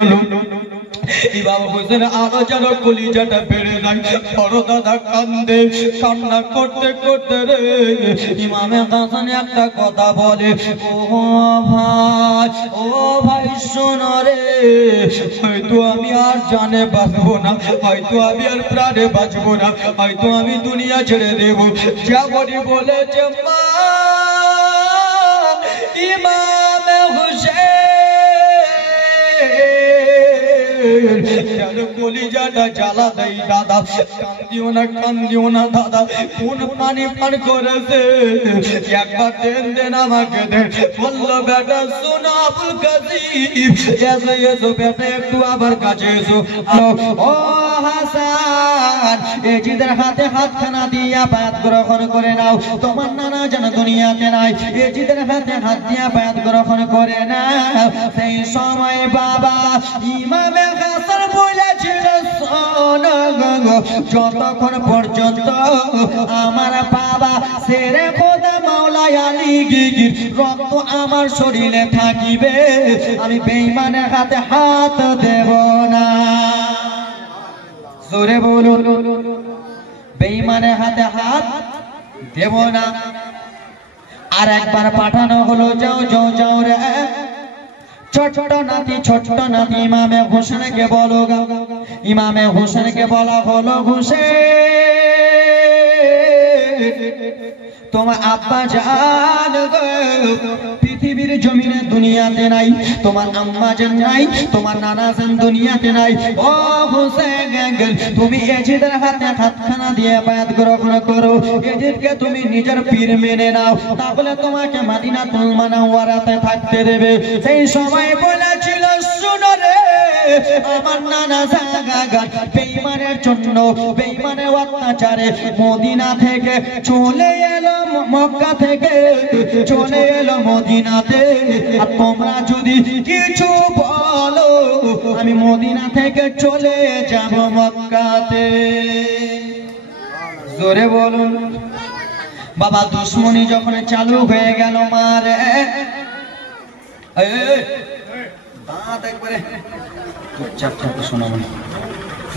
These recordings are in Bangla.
ইমাম হোসেন আরো যেন কলিজাটা বেড়ে যায়। বড় দাদা কান্দে, কান্না করতে করতে রে ইমামে হাসান একটা কথা বলে, ও ভাই শোনো রে, হয়তো আমি আর জানে বাঁচবো না, হয়তো আমি আর প্রাণে বাঁচবো না, হয়তো আমি দুনিয়া ছেড়ে দেব। যেমনই বলেছে মা ইমামে হোসেন কলিজাটা জ্বালা দেয়। দাদা কান্দিও না দাদা, কোন পানি পান করেছে, একবার দেন আমাকে দেন। বললো বেটা শোনো আবুল কাসিম, এসো বেটা একটু আবার কাছে এসো। ও হাসান, এজিদের হাতে হাতখানা দিয়া বায়াত গ্রহণ করে নাও, তোমার নানা যেন দুনিয়াতে নাই, এজিদের হাতে হাত দিয়া বায়াত গ্রহণ করে নাও। সেই সময় বাবা ইমামে হাসান বলেছিল, যতক্ষণ পর্যন্ত আমার বাবা শেরে খোদা মাওলা আলী গিগির রক্ত আমার শরীরে থাকিবে, আমি বেঈমানের হাতে হাত দেব না। জোরে বলুন, বেঈমানের হাতে হাত দেব না। আর একবার পাঠানো হলো, যাও রে ছোট নাতি ইমামে হোসেনকে বলো। ইমামে হোসেনকে বলা হলো, হোসেন তোমার আব্বা জান পৃথিবীর জমিনে দুনিয়াতে নাই, তোমার আম্মা জান নাই, তোমার নানা জান দুনিয়াতে নাই। ও হোসেন তুমি এজিদের হাতে হাতখানা দিয়ে বায়াত গ্রহণ করো, এজিদকে তুমি নিজের পীর মেনে নাও, তাহলে তোমাকে মদিনাতুল মুনাওয়ারাতে থাকতে দেবে। সেই সময় বলেছিল, শুনো রে আমার নানা জাগাগান বেঈমানের জন্য, বেঈমানের অত্যাচারে মদিনা থেকে চলে এলো, মক্কা থেকে চলে এলো মদিনাতে। আর তোমরা যদি কিছু বলো, আমি মদিনা থেকে চলে যাব মক্কাতে। জোরে বলুন বাবা। দুশ্মনী যখন চালু হয়ে গেল মারে,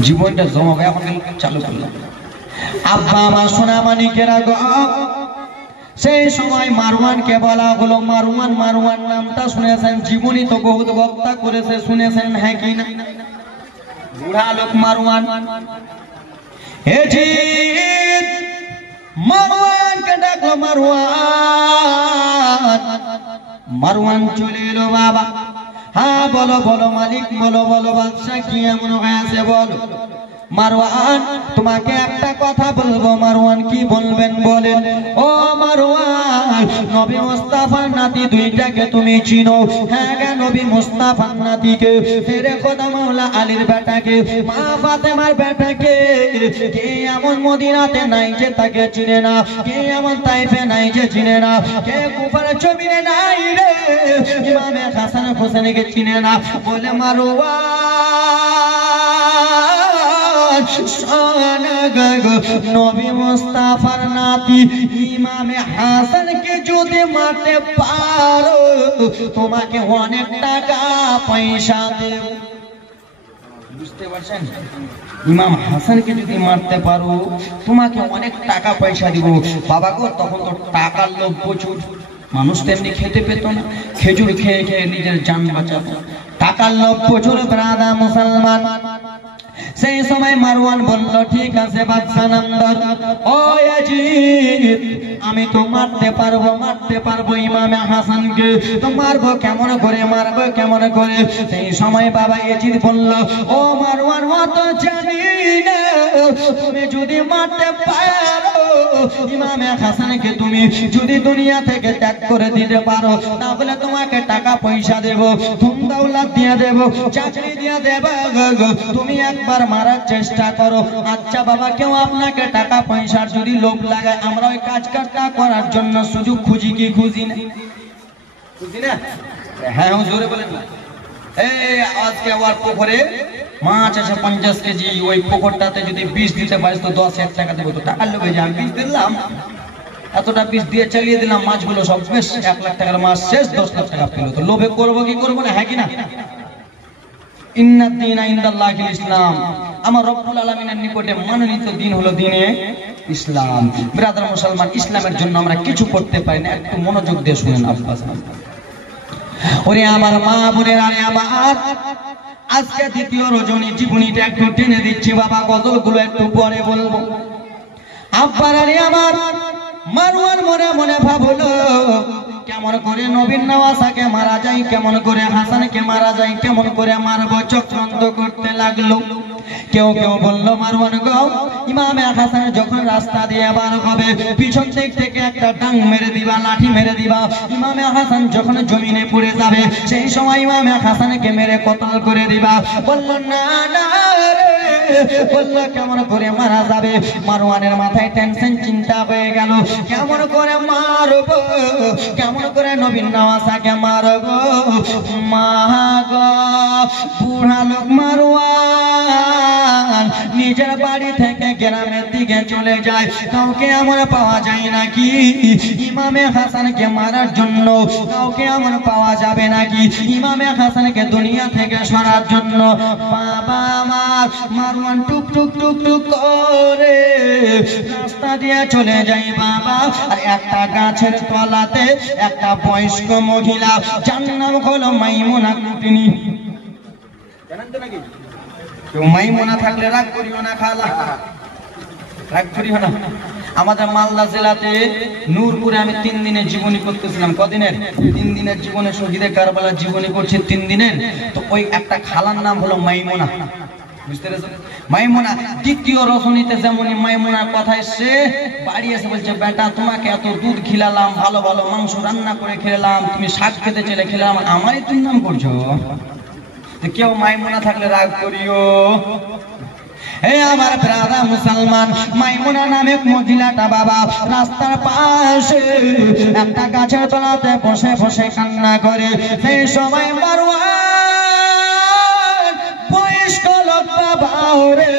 জীবনটা জমাবে, এখন চালু করলাম। আব্বা আমার সোনা মানিকেরা গো, সেই সময় মারওয়ানকে বলা হলো, মারওয়ান নামটা শুনেছেন, জীবনী তো বহুত বক্তা করেছে, শুনেছেন হ্যাঁ কি না? বুড়া লোক মারওয়ান। মারওয়ানকে ডাকলো, মারওয়ান চলে এলো। বাবা হ্যাঁ বলো মালিক, বলো বাদশা, কি এমন হয়েছে বলো। মারওয়ান তোমাকে একটা কথা বলবো। মারওয়ান কি বলবেন বলেন। ও মারওয়ান, নবী মুস্তাফার নাতি দুইটাকে তুমি চিনো? হ্যাঁ গে, নবী মুস্তাফার নাতিকে, শেরে খোদা মাওলা আলীর বেটাকে, মা ফাতেমার বেটাকে। কে এমন মদিনাতে নাই যে তাকে চিনে না? কে এমন তাইফে নাই যে চিনে না? কে কুফার জমিনে নাই রে ইমামে হাসান হোসেনকে চিনে না? বলে মারওয়ান, নবী মুস্তাফার নাতি ইমামে হাসানকে যদি মারতে পারো, তোমাকে অনেক টাকা পয়সা দেব। বুঝতে পারছেন? ইমাম হাসানকে যদি মারতে পারো, তোমাকে অনেক টাকা পয়সা দিব। বাবা গো, তখন তো টাকার লোভ প্রচুর, মানুষ তেমনি খেতে পেত না, খেজুর খেয়ে খেয়ে নিজের জান বাঁচাতো। টাকার লোভ প্রচুর ব্রাদা মুসলমান। সেই সময় মারওয়ান বলল, ঠিক আছে বাদশা নামদার, ও ইয়াজিদ, আমি তো মারতে পারবো ইমামে হাসানকে। তো মারবো কেমন করে? সেই সময় বাবা ইয়াজিদ বলল, ও মারওয়ান, অত জানি না, তুমি যদি মারতে পারো ইমামে হাসানকে, তুমি যদি দুনিয়া থেকে ত্যাগ করে দিতে পারো, তাহলে তোমাকে টাকা পয়সা দেব, ধন দৌলত দিয়ে দেব, চাকরি দিয়ে দেব। তুমি একবার মারার চেষ্টা করো। আচ্ছা বাবা, কেউ আপনাকে টাকা পয়সার যদি লোভ লাগায়, আমরা ওই কাজটা করার জন্য সুযোগ খুঁজি কি খুঁজি না? হ্যাঁ জোরে বলেন না। এই আজকে ওর পুকুরে মাছ আছে 50 কেজি, ওই পুকুরটাতে যদি 20 দিতে পারিস তো 10,000 টাকা দেবো। তো টাকার লোভে যে আমি 20 দিলাম, এতটা 20 দিয়ে চালিয়ে দিলাম, মাছগুলো সব বেশ 1 লাখ টাকার মাছ শেষ, 10 লাখ টাকা পেলো। তো লোভে করবো কি করবো না? হ্যাঁ কি না? ইন্নাদ দীনা ইনদাল্লাহিল ইসলাম, আমার রব্বুল আলামিনের নিকটে মনোনীত দিন হলো দিনে ইসলাম। ব্রাদার মুসলমান, ইসলামের জন্য আমরা কিছু করতে পারি না, একটু মনোযোগ দিয়ে শুনেন আব্বাস। ওরে আমার মা বোনেরা, আরে আমার আজকে দ্বিতীয় রজনী জীবনীটা একটু টেনে দিচ্ছি বাবা, গজলগুলো একটু পরে বলবো। আব্বার আরে আমার মারওয়ান মনে মনে ভাবলো কেমন করে নবীন নওয়াসাকে মারা যায়, কেমন করে হাসানকে মারা যায়, কেমন করে মারবো চক্রান্ত করতে লাগলো। কেউ কেউ বললো মারওয়ান গো, ইমামে হাসান যখন রাস্তা দিয়ে বার হবে পিছন দিক থেকে একটা ডাং মেরে দিবা, লাঠি মেরে দিবা। ইমামে হাসান যখন জমিনে পড়ে যাবে সেই সময় ইমামে হাসানকে মেরে কতল করে দিবা। বললো না না, বললো কেমন করে মারা যাবে। মারওয়ানের মাথায় টেনশন, চিন্তা হয়ে গেল কেমন করে মারবো, কেমন করে নবীন নওয়াসাকে মারবো। মা গো, বুড়া লোক মারওয়ান নিজের বাড়ি থেকে গ্রামের দিকে চলে যায়, কাউকে এমন পাওয়া যায় নাকি ইমামে হাসানকে মারার জন্য? কাউকে এমন পাওয়া যাবে নাকি ইমামে হাসানকে দুনিয়া থেকে সরার জন্য? বাবা আমার মারওয়ান টুক টুক টুক টুক করে রাস্তা দিয়ে চলে যায় বাবা। আর একটা গাছের তলাতে একটা বয়স্ক মহিলা, যার নাম হলো মাইমুনা কুটিনি। জানেন তো নাকি? কেউ মাইমুনা থাকলে রাগ করিও না, খালা রাগ করিও না। আমাদের মালদা জেলাতে নূরপুরে আমি 3 দিনের জীবনী করতেছিলাম। কদিনের? 3 দিনের জীবনে, শহীদে কারবালার জীবনী করছি 3 দিনের। তো ওই একটা খালার নাম হলো মাইমুনা, বুঝতে পেরেছেন? মাইমুনা দ্বিতীয় রজনীতে যেমনই মাইমুনার কথা এসে বাড়ি এসে বলছে, বেটা তোমাকে এত দুধ খিলালাম, ভালো ভালো মাংস রান্না করে খেলাম, তুমি শাক খেতে চলে খেলাম, আমারই তুমি নাম করছো। কেউ মাইমুনা থাকলে রাগ করিও। হে আমার ব্রাদার মুসলমান, মাইমুনা নামে মহিলাটা বাবা রাস্তার পাশে একটা গাছের তলাতে বসে বসে কান্না করে। সেই সময় মারওয়ান বয়স্ক লোক বাবা রে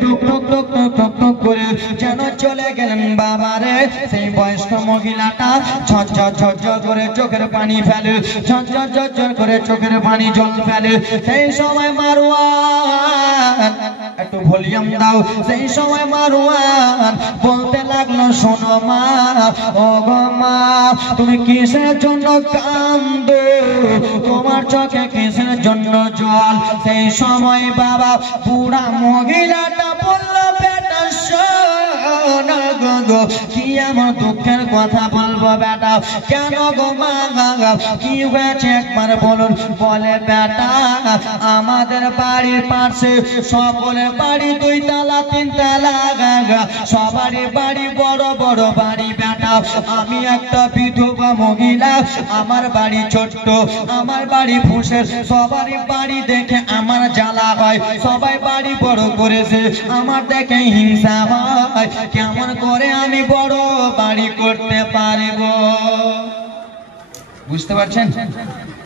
টুক টুক টুক টুক টুক টুক করে যেন চলে গেলেন বাবা রে। সেই বয়স্ক মহিলাটা ঝরঝর ঝরঝর করে চোখের পানি ফেলে, ঝরঝর ঝরঝর করে চোখের পানি জল ফেলে। সেই সময় মারওয়ান, একটু ভলিউম দাও, সেই সময় মারওয়ান বলতে লাগলো, শোনো মা, ও গো মা, তুমি কিসের জন্য কাঁদো, তোমার চোখে কিসের জন্য জল? সেই সময় বাবা বুড়া মহিলাটা বলল, বেটা শোনো গো, কি আমার দুঃখের কথা বলবো বেটা। কেন গো মা, কি হয়েছে একবার বলুন? বলে, বেটা আমাদের বাড়ির পাশে সকলের বাড়ি 2 তলা 3 তলা, সবারই বাড়ি বড় বড় বাড়ি বেটা। আমি একটা বিধবা মহিলা, আমার বাড়ি ছোট্ট, আমার বাড়ি ফুসের, সবারই বাড়ি দেখে আমার জ্বালা হয়, সবাই বাড়ি বড় করেছে, আমার দেখে হিংসা হয়, কেমন করে আমি বড় বাড়ি করতে পারব? বুঝতে পারছেন?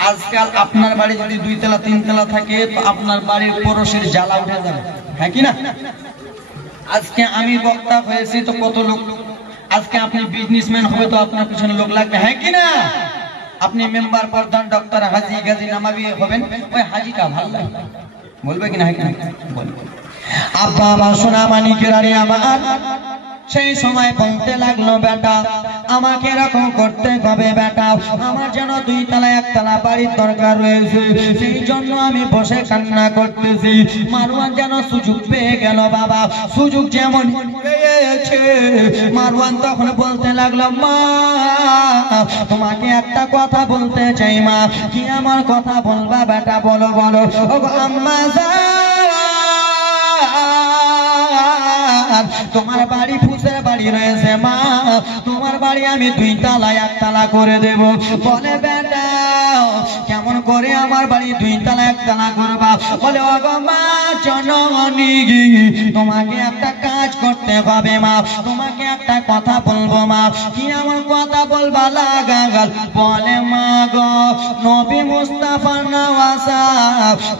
আজকাল আপনার বাড়ি যদি 2 তলা 3 তলা থাকে তো আপনার বাড়ির পড়োশির জ্বালা উঠে যাবে, হ্যাঁ কি না? আজকে আমি বক্তা হয়েছি তো কত লোক, আজকে আপনি বিজনেসম্যান হবে তো আপনার পিছনে লোক লাগবে, হ্যাঁ কি না? আপনি মেম্বার, প্রধান, ডক্টর, হাজি, গাজী, নামাবি হবেন, ওই হাজিটা ভালো লাগে, বলবে কিনা? হ্যাঁ কিনা? বলবে। আব্বা আমার সোনা মানিকের আরে আমার সেই সময় বলতে লাগলো, বেটা আমাকে এরকম করতে হবে বেটা, আমার যেন 2 তলা 1 তলা বাড়ির দরকার রয়েছে, সেই জন্য আমি বসে কান্না করতেছি। মারওয়ান যেন সুযোগ পেয়ে গেল বাবা, সুযোগ যেমন পেয়েছে মারওয়ান তখন বলতে লাগলো, মা তোমাকে একটা কথা বলতে চাই মা। কি আমার কথা বলবা বেটা? বলো বলো। আম্মা তোমার বাড়ি ফুসের বাড়ি রয়েছে মা, তোমার বাড়ি আমি 2 তলা 1 তলা করে দেব। বলে, বেটা কেমন করে আমার বাড়ি 2 তলা 1 তলা করবা? বলে, ও গো মা জননী, তোমাকে একটা কাজ করতে হবে মা, তোমাকে একটা কথা বলবো মা। কি আমার কথা বলবা লাগাগাল? বলে, মা গো নবী মুস্তাফার নওয়াসা,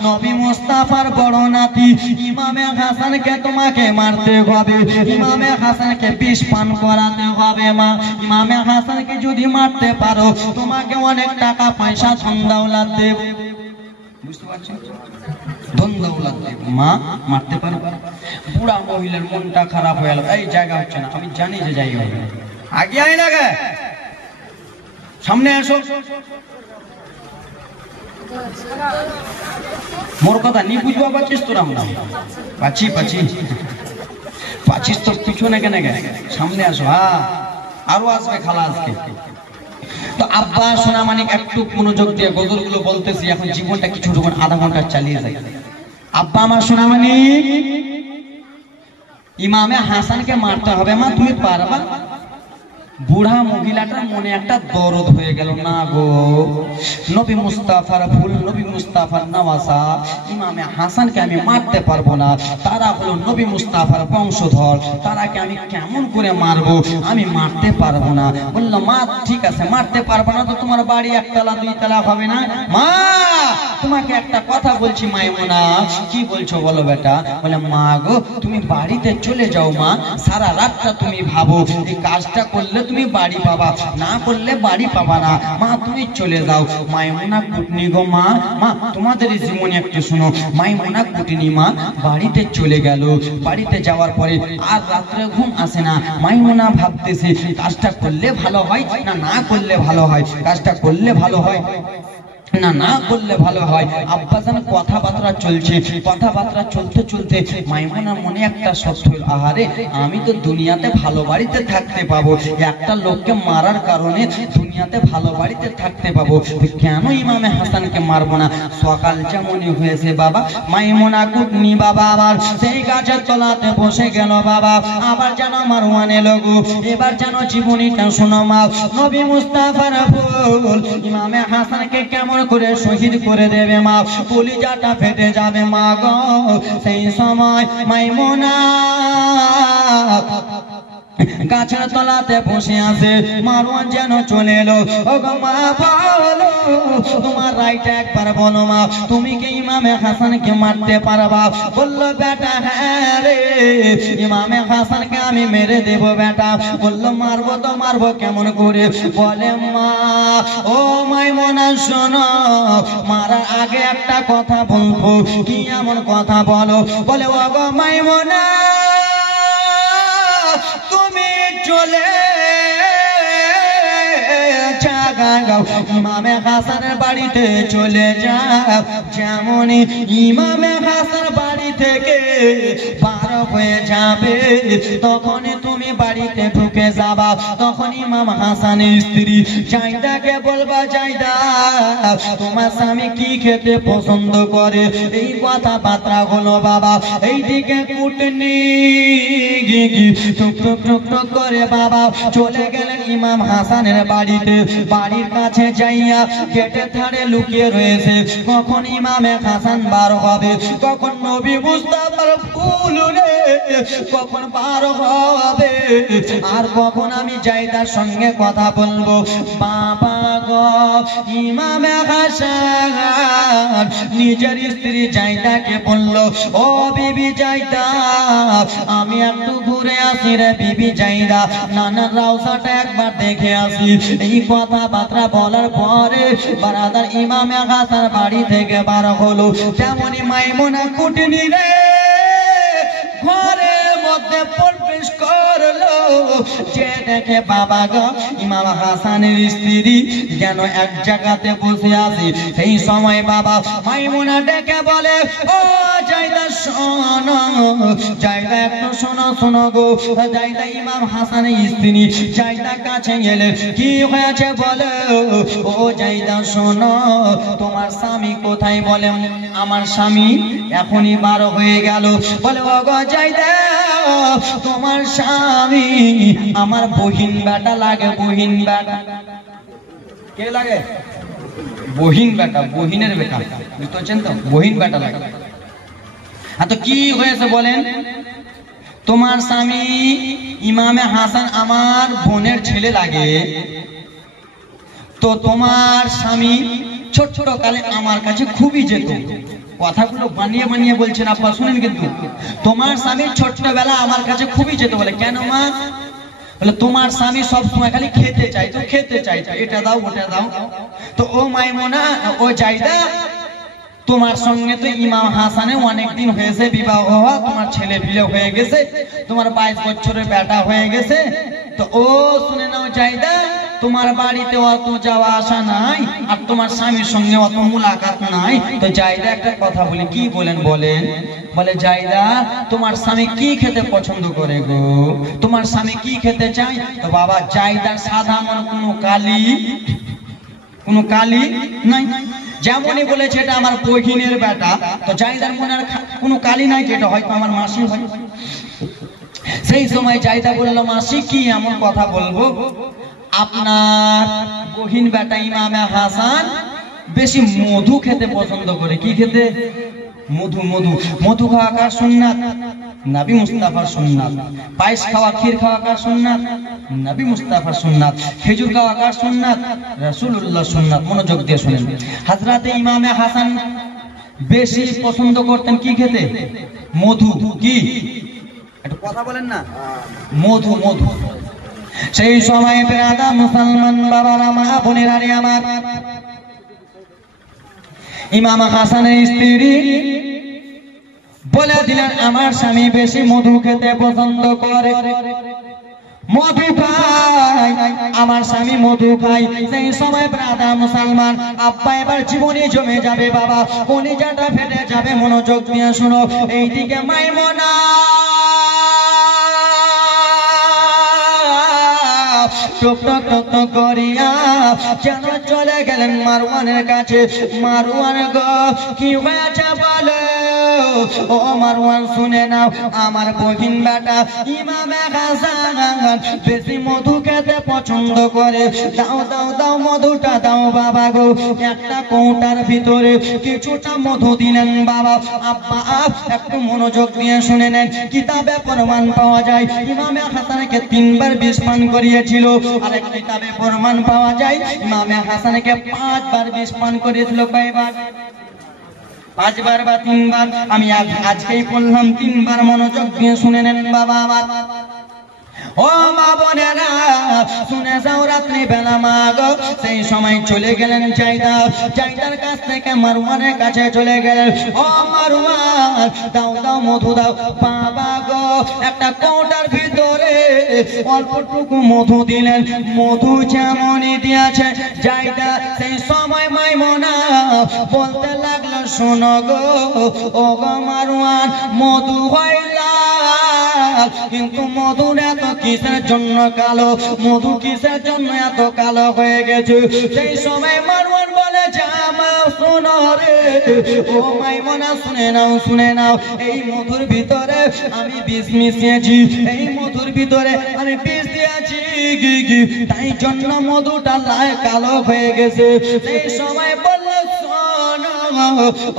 নবী মুস্তাফার বড় নাতি ইমামে হাসানকে তোমাকে মারতে হবে, ইমামে হাসানকে বিষ পান করাতে হবে মা। ইমামে হাসানকে যদি মারতে পারো তোমাকে অনেক টাকা পয়সা ধন দৌলত দেব। বুঝতে পারছেন? ধন দৌলত দেব, মা মারতে পারবে? বুড়া মহিলার মনটা খারাপ হয়ে গেল, এই জায়গা হচ্ছে না, আমি জানি যে জায়গা হবে, আগে আয় না, সামনে আসো। মোর কথা নি বুঝবা পাচ্ছিস তোরা? আমরা পাচ্ছি পাচ্ছিস তো, পিছনে কেন গে, সামনে আসো। হ্যাঁ, আরো আসবে খালা আজকে। তো আব্বা সোনা মানিক একটু মনোযোগ দিয়ে গজলগুলো বলতেছি, এখন জীবনটা কিছু আধা ঘন্টা চালিয়ে যায়। আব্বা আমার সোনা মানিক, ইমামে হাসানকে মারতে হবে, মা তুমি পারবা? বুড়া মহিলাটার মনে একটা দরদ হয়ে গেল, না গো, নবী মুস্তাফার ফুল, নবী মুস্তাফার নওয়াসা, ইমামে হাসানকে আমি মারতে পারবো না, তারা হলো নবী মুস্তাফার বংশধর, তারাকে আমি কেমন করে মারবো, আমি মারতে পারবো না। বললো মা ঠিক আছে, মারতে পারবো না তো তোমার বাড়ি একতলা দুইতলা হবে না? মা তোমাকে একটা কথা বলছি মাইমুনা। কি বলছো বলো বেটা? বলে মা গো তুমি বাড়িতে চলে যাও মা, সারা রাতটা তুমি ভাবো, এই কাজটা করলে তুমি বাড়ি পাবা, না করলে বাড়ি পাবা না, মা তুমি চলে যাও। মাইমুনা কুটনি গো মা, মা তোমাদের জীবনে একটু শুনো। মাইমুনা কুটনি মা বাড়িতে চলে গেল, বাড়িতে যাওয়ার পরে আর রাত্রে ঘুম আসে না। মাইমুনা ভাবতেছে কাজটা করলে ভালো হয় না না করলে ভালো হয়, কাজটা করলে ভালো হয় না না করলে ভালো হয়। আব্বাজান কথাবার্তা চলছে, কথাবার্তা চলতে চলতে মাইমুনার মনে একটা সত্য হলো, আহারে আমি তো দুনিয়াতে ভালো বাড়িতে থাকতে পাবো, একটা লোককে মারার কারণে দুনিয়াতে ভালো বাড়িতে থাকতে পাবো, কেন ইমামে হাসানকে মারবো না? সকাল যেমনই হয়েছে বাবা, মাইমুনা কুটনি বাবা আবার সেই গাছের তলাতে বসে গেল বাবা, আবার যেন মারওয়ান এলো গো, এবার যেন জীবনীটা শোনো মা। নবী মুস্তাফার ফুল ইমামে হাসানকে কেমন করে শহীদ করে দেবে মা, কলিজাটা ফেটে যাবে মা গো। সেই সময় মাইমুনা গাছের তলাতে বসে আছে, মারওয়ান যেন চলে এলো। ও গো মা বলো, তোমার রাইট একবার বলো মা, তুমি কি ইমামে হাসানকে মারতে পারবা? বললো বেটা হ্যাঁ রে, ইমামে হাসানকে আমি মেরে দেব বেটা। বললো মারবো তো মারবো কেমন করে? বলে মা ও মাইমুনা শোনো, মারার আগে একটা কথা বলবো। কি এমন কথা বলো? বলে ও গো মাইমুনা তুমি চলে যাও, ইমামে হাসানের বাড়িতে চলে যাও। যেমনই ইমামে হাসান বাড়ি থেকে পার হয়ে যাবে, তখনই তুমি বাড়িতে ঢুকে যাবা। তখন ইমাম হাসানের স্ত্রী জাইদাকে বলবা, জাইদা তোমার স্বামী কি খেতে পছন্দ করে? এই কথাবার্তা হলো বাবা। এইদিকে কুটনি টুক টুক টুক টুক করে বাবা চলে গেলেন ইমাম হাসানের বাড়িতে। বাড়ির কাছে যাইয়া গেটের ধারে লুকিয়ে রয়েছে, কখন ইমামে হাসান বার হবে, কখন নবী মুস্তাফার ফুল কখন বার হবে, আর কখন আমি জাইদার সঙ্গে কথা বলবো। বাবা গো ইমামে হাসান নিজের স্ত্রী জাইদাকে বলল, ও বিবি জাইদা আমি একটু ঘুরে আসি রে বিবি জাইদা, নানার রাউসাটা একবার দেখে আসি। এই কথাবার্তা বলার পরে বারাদার ইমামে হাসান বাড়ি থেকে বার হলো। তেমনি মাইমুনা কুটনি রে ঘরের মধ্যে প্রবেশ করলো, যে দেখে বাবা গো ইমাম হাসানের স্ত্রী যেন এক জায়গাতে বসে আছে। সেই সময় বাবা মাইমুনা ডেকে বলে, ও জাইদা শোনো, জাইদা একটু শোনো শোনো গো। জাইদা ইমাম হাসানের স্ত্রী জাইদা কাছে গেলে, কি হয়েছে বলে? ও জাইদা শোনো, তোমার স্বামী কোথায়? বলে আমার স্বামী এখনই বার হয়ে গেল। বলে ও গো জাইদা তোমার স্বামী আমার বহিন বেটা লাগে, বহিন বেটা। কে লাগে? বহিন বেটা, বহিনের বেটা, বুঝতে পারছেন তো? বহিন বেটা লাগে। তো কি হয়েছে বলেন? তোমার স্বামী ইমামে হাসান আমার বোনের ছেলে লাগে, তো তোমার স্বামী ছোট ছোট কালে আমার কাছে খুবই যেত। কথাগুলো বানিয়ে বানিয়ে বলছেন আপা, শুনেন কিন্তু। তোমার স্বামী ছোট্টবেলা আমার কাছে খুবই যেত। বলে কেন মা? বলে তোমার স্বামী সব সময় খালি খেতে চাইতো, খেতে চাইতো, এটা দাও ওটা দাও। তো ও মাইমুনা, ও জাইদা তোমার সঙ্গে তো ইমাম হাসানে অনেকদিন হয়েছে বিবাহ হওয়া, তোমার ছেলে পিলে হয়ে গেছে, তোমার 22 বছরের বেটা হয়ে গেছে, তো ও শুনে নাও জায়দা, তোমার বাড়িতে অত যাওয়া আসা নাই আর তোমার স্বামীর সঙ্গে অত মুলাকাত নাই, তো জায়দা একটা কথা বলি। কি বলেন? বলেন। বলে জায়দা, তোমার স্বামী কি খেতে পছন্দ করে গো? তোমার স্বামী কি খেতে চায়? তো বাবা জায়দার সাধারণ কোনো কালি নাই। যেমনই বলেছে এটা আমার বহিনের বেটা, তো জায়দার মনের কোনো কালি নাই, যেটা হয়তো আমার মাসি হয়। সেই সময় জায়দা বলল, মাসি কি এমন কথা বলবো, আপনার বহিন বেটা ইমামে হাসান বেশি মধু খেতে পছন্দ করে। কি খেতে? মধু। মধু মধু খাওয়া কার সুন্নাত? নবী মুস্তাফার সুন্নাত। পায়েস খাওয়া, ক্ষীর খাওয়া কার সুন্নাত? নবী মুস্তাফার সুন্নাত। খেজুর খাওয়া কার সুন্নাত? রাসূলুল্লাহ সুন্নাত। মনোযোগ দিয়ে শুনেন, হযরতে ইমামে হাসান বেশি পছন্দ করতেন কি খেতে? মধু। কি একটু কথা বলেন না? মধু। মধু। সেই সময় বেরাদা মুসলমান বাবারা, মা বোনেরা রে আমার, ইমাম হাসানের স্ত্রী বলে দিলেন, আমার স্বামী বেশি মধু খেতে পছন্দ করে, মধু খায়, আমার স্বামী মধু খায়। সেই সময় ব্রাদা মুসলমান আব্বা এবার জীবনে জমে যাবে বাবা, কলিজাটা ফেটে যাবে। মনোযোগ দিয়ে শুনো, এইদিকে মাইমুনা টক টক টক টক করিয়া যেন চলে গেলেন মারওয়ানের কাছে। মারওয়ান গো, কি হয়েছে বলো? ও মারওয়ান শুনে নাও, আমার বহিন বেটা ইমামে হাসান বেশি মধু খেতে পছন্দ করে। দাও দাও দাও মধুটা দাও বাবা গো। একটা কৌটার ভিতরে কিছুটা মধু দিলেন বাবা। আব্বা একটু মনোযোগ দিয়ে শুনে নেন, কিতাবে প্রমাণ পাওয়া যায় ইমামে হাসানকে 3 বার বিষ পান করিয়েছিল। আরেক কিতাবে প্রমাণ পাওয়া যায় ইমামে হাসানকে 5 বার বিষ পান করিয়েছিল। কয়বার? 5 বার বা 3 বার? আমি আজকেই বললাম 3 বার। মনোযোগ দিয়ে শুনে নেন বাবা আমার। ও মা বোনেরা শুনে যাও, রাত্রি বেলা মা গো সেই সময় চলে গেলেন জায়দা। জায়দার কাছ থেকে মারওয়ানের কাছে চলে গেলেন। ও মারওয়ান, দাও দাও মধু দাও। বাবা গো, একটা কৌটার ভিতরে অল্পটুকু মধু দিলেন। মধু যেমনই দিয়েছে জায়দা, সেই সময় মাইমুনা বলতে লাগলো, শোনো গো, ও গো মারওয়ান, মধু হইলা কিন্তু মধুর এত কিসের জন্য কালো? মধু কিসের জন্য এত কালো হয়ে গেছে? সেই সময় মারওয়ান বলে, জামা শোনো রে, ও মাইমুনা শুনে নাও, শুনে নাও, এই মধুর ভিতরে আমি বিষ মিশিয়েছি, এই মধুর ভিতরে আমি বিষ দিয়েছি, তাই জন্য মধুটা কালো হয়ে গেছে। সেই সময় বলল, শোনো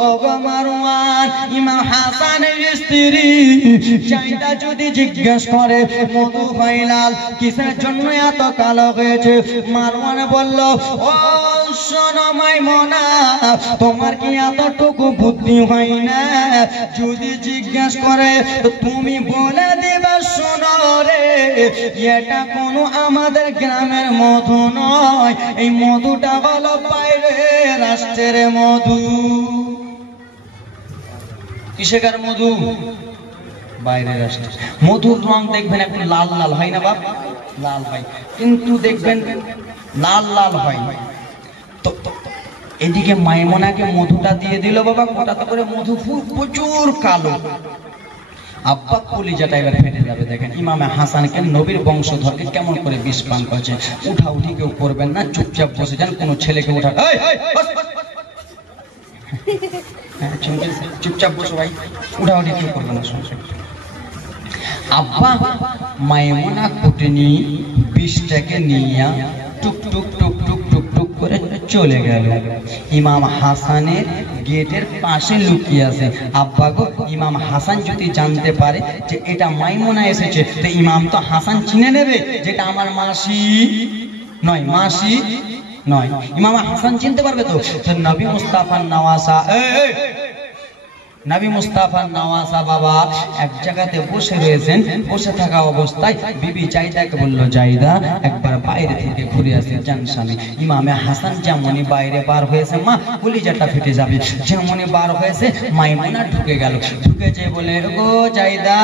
ও গো মারওয়ান, ইমাম হাসানের স্ত্রী জায়দা যদি জিজ্ঞেস করে মধু হয় লাল, কিসের জন্য এত কালো হয়েছে? মারওয়ান বলল, ও শোনো মাইমুনা, তোমার কি এতটুকু বুদ্ধি হয় না? যদি জিজ্ঞেস করে তুমি বলে দিবে, শোনো রে, এটা কোনো আমাদের গ্রামের মধু নয়, এই মধুটা হলো বাইরের রাষ্ট্রের মধু। কিসেকার মধু? বাইরের রাষ্ট্র। মধুর রং দেখবেন একটু লাল লাল হয় না বাপ? লাল হয়, কিন্তু দেখবেন লাল লাল হয়। তো এদিকে মাইমুনাকে মধুটা দিয়ে দিল বাবা, কোটাতে করে মধু প্রচুর কালো। আব্বা কলিজাটা এবার ফেটে যাবে। দেখেন ইমামে হাসানকে, নবীর বংশধরকে কেমন করে বিষ পান করেছে। উঠা উঠি কেউ করবেন না, চুপচাপ বসে যান। কোনো ছেলেকে উঠা, চুপচাপ বসো ভাই, উঠা উঠি কেউ করবে না। আব্বা মাইমুনা কুটনি বিষটাকে নিয়ে টুক টুক টুক টুক টুক টুক করে চলে গেল। ইমাম হাসানের গেটের পাশে লুকিয়ে আছে। আব্বা গো, ইমাম হাসান যদি জানতে পারে যে এটা মাইমুনা এসেছে, তো ইমাম তো হাসান চিনে নেবে যেটা আমার মাসি নয়, মাসি নয়। ইমাম হাসান চিনতে পারবে তো? নবী মুস্তাফার নওয়াসা, নবী মুস্তাফা নওয়াজা বাবা এক জায়গাতে বসে রয়েছেন। বসে থাকা অবস্থায় বিবি জাইদাকে বলল, জাইদা একবার বাইরে থেকে ঘুরে আসে জান স্বামী। ইমামে হাসান যেমনই বাইরে বার হয়েছে, মা কলিজাটা ফেটে যাবে, যেমনই বার হয়েছে মাইমুনা ঢুকে গেল। ঢুকে যেয়ে বলে, গো জাইদা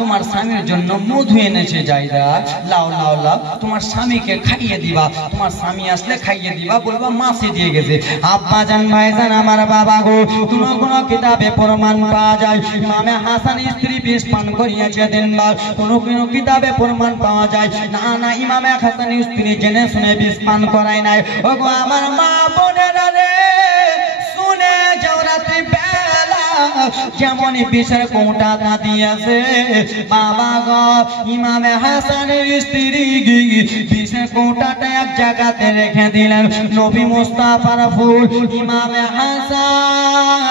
তোমার স্বামীর জন্য মধু এনেছে, জাইদা লাও লাও লাও, তোমার স্বামীকে খাইয়ে দিবা, তোমার স্বামী আসলে খাইয়ে দিবা, বলবা মাসি দিয়ে গেছে। আব্বা জান ভাইজান আমার বাবা গো, কোন কিতাবে প্রমাণ পাওয়া যায় ইমামে হাসান স্ত্রী বিষ পান করিয়েছে দিনবার। কোন কিতাবে প্রমাণ পাওয়া যায় না না ইমামে হাসান স্ত্রী জেনে শুনে বিষ পান করায় নাই। ওগো আমার মা বোনেরা রে, শুনে যাও রাত্রি বেলা যেমনই বিষের কৌটাটা দিয়েছে বাবা গো, ইমামে হাসানের স্ত্রী বিষের কৌটাটা এক জায়গাতে রেখে দিলেন। নবী মুস্তাফার ফুল ইমামে হাসান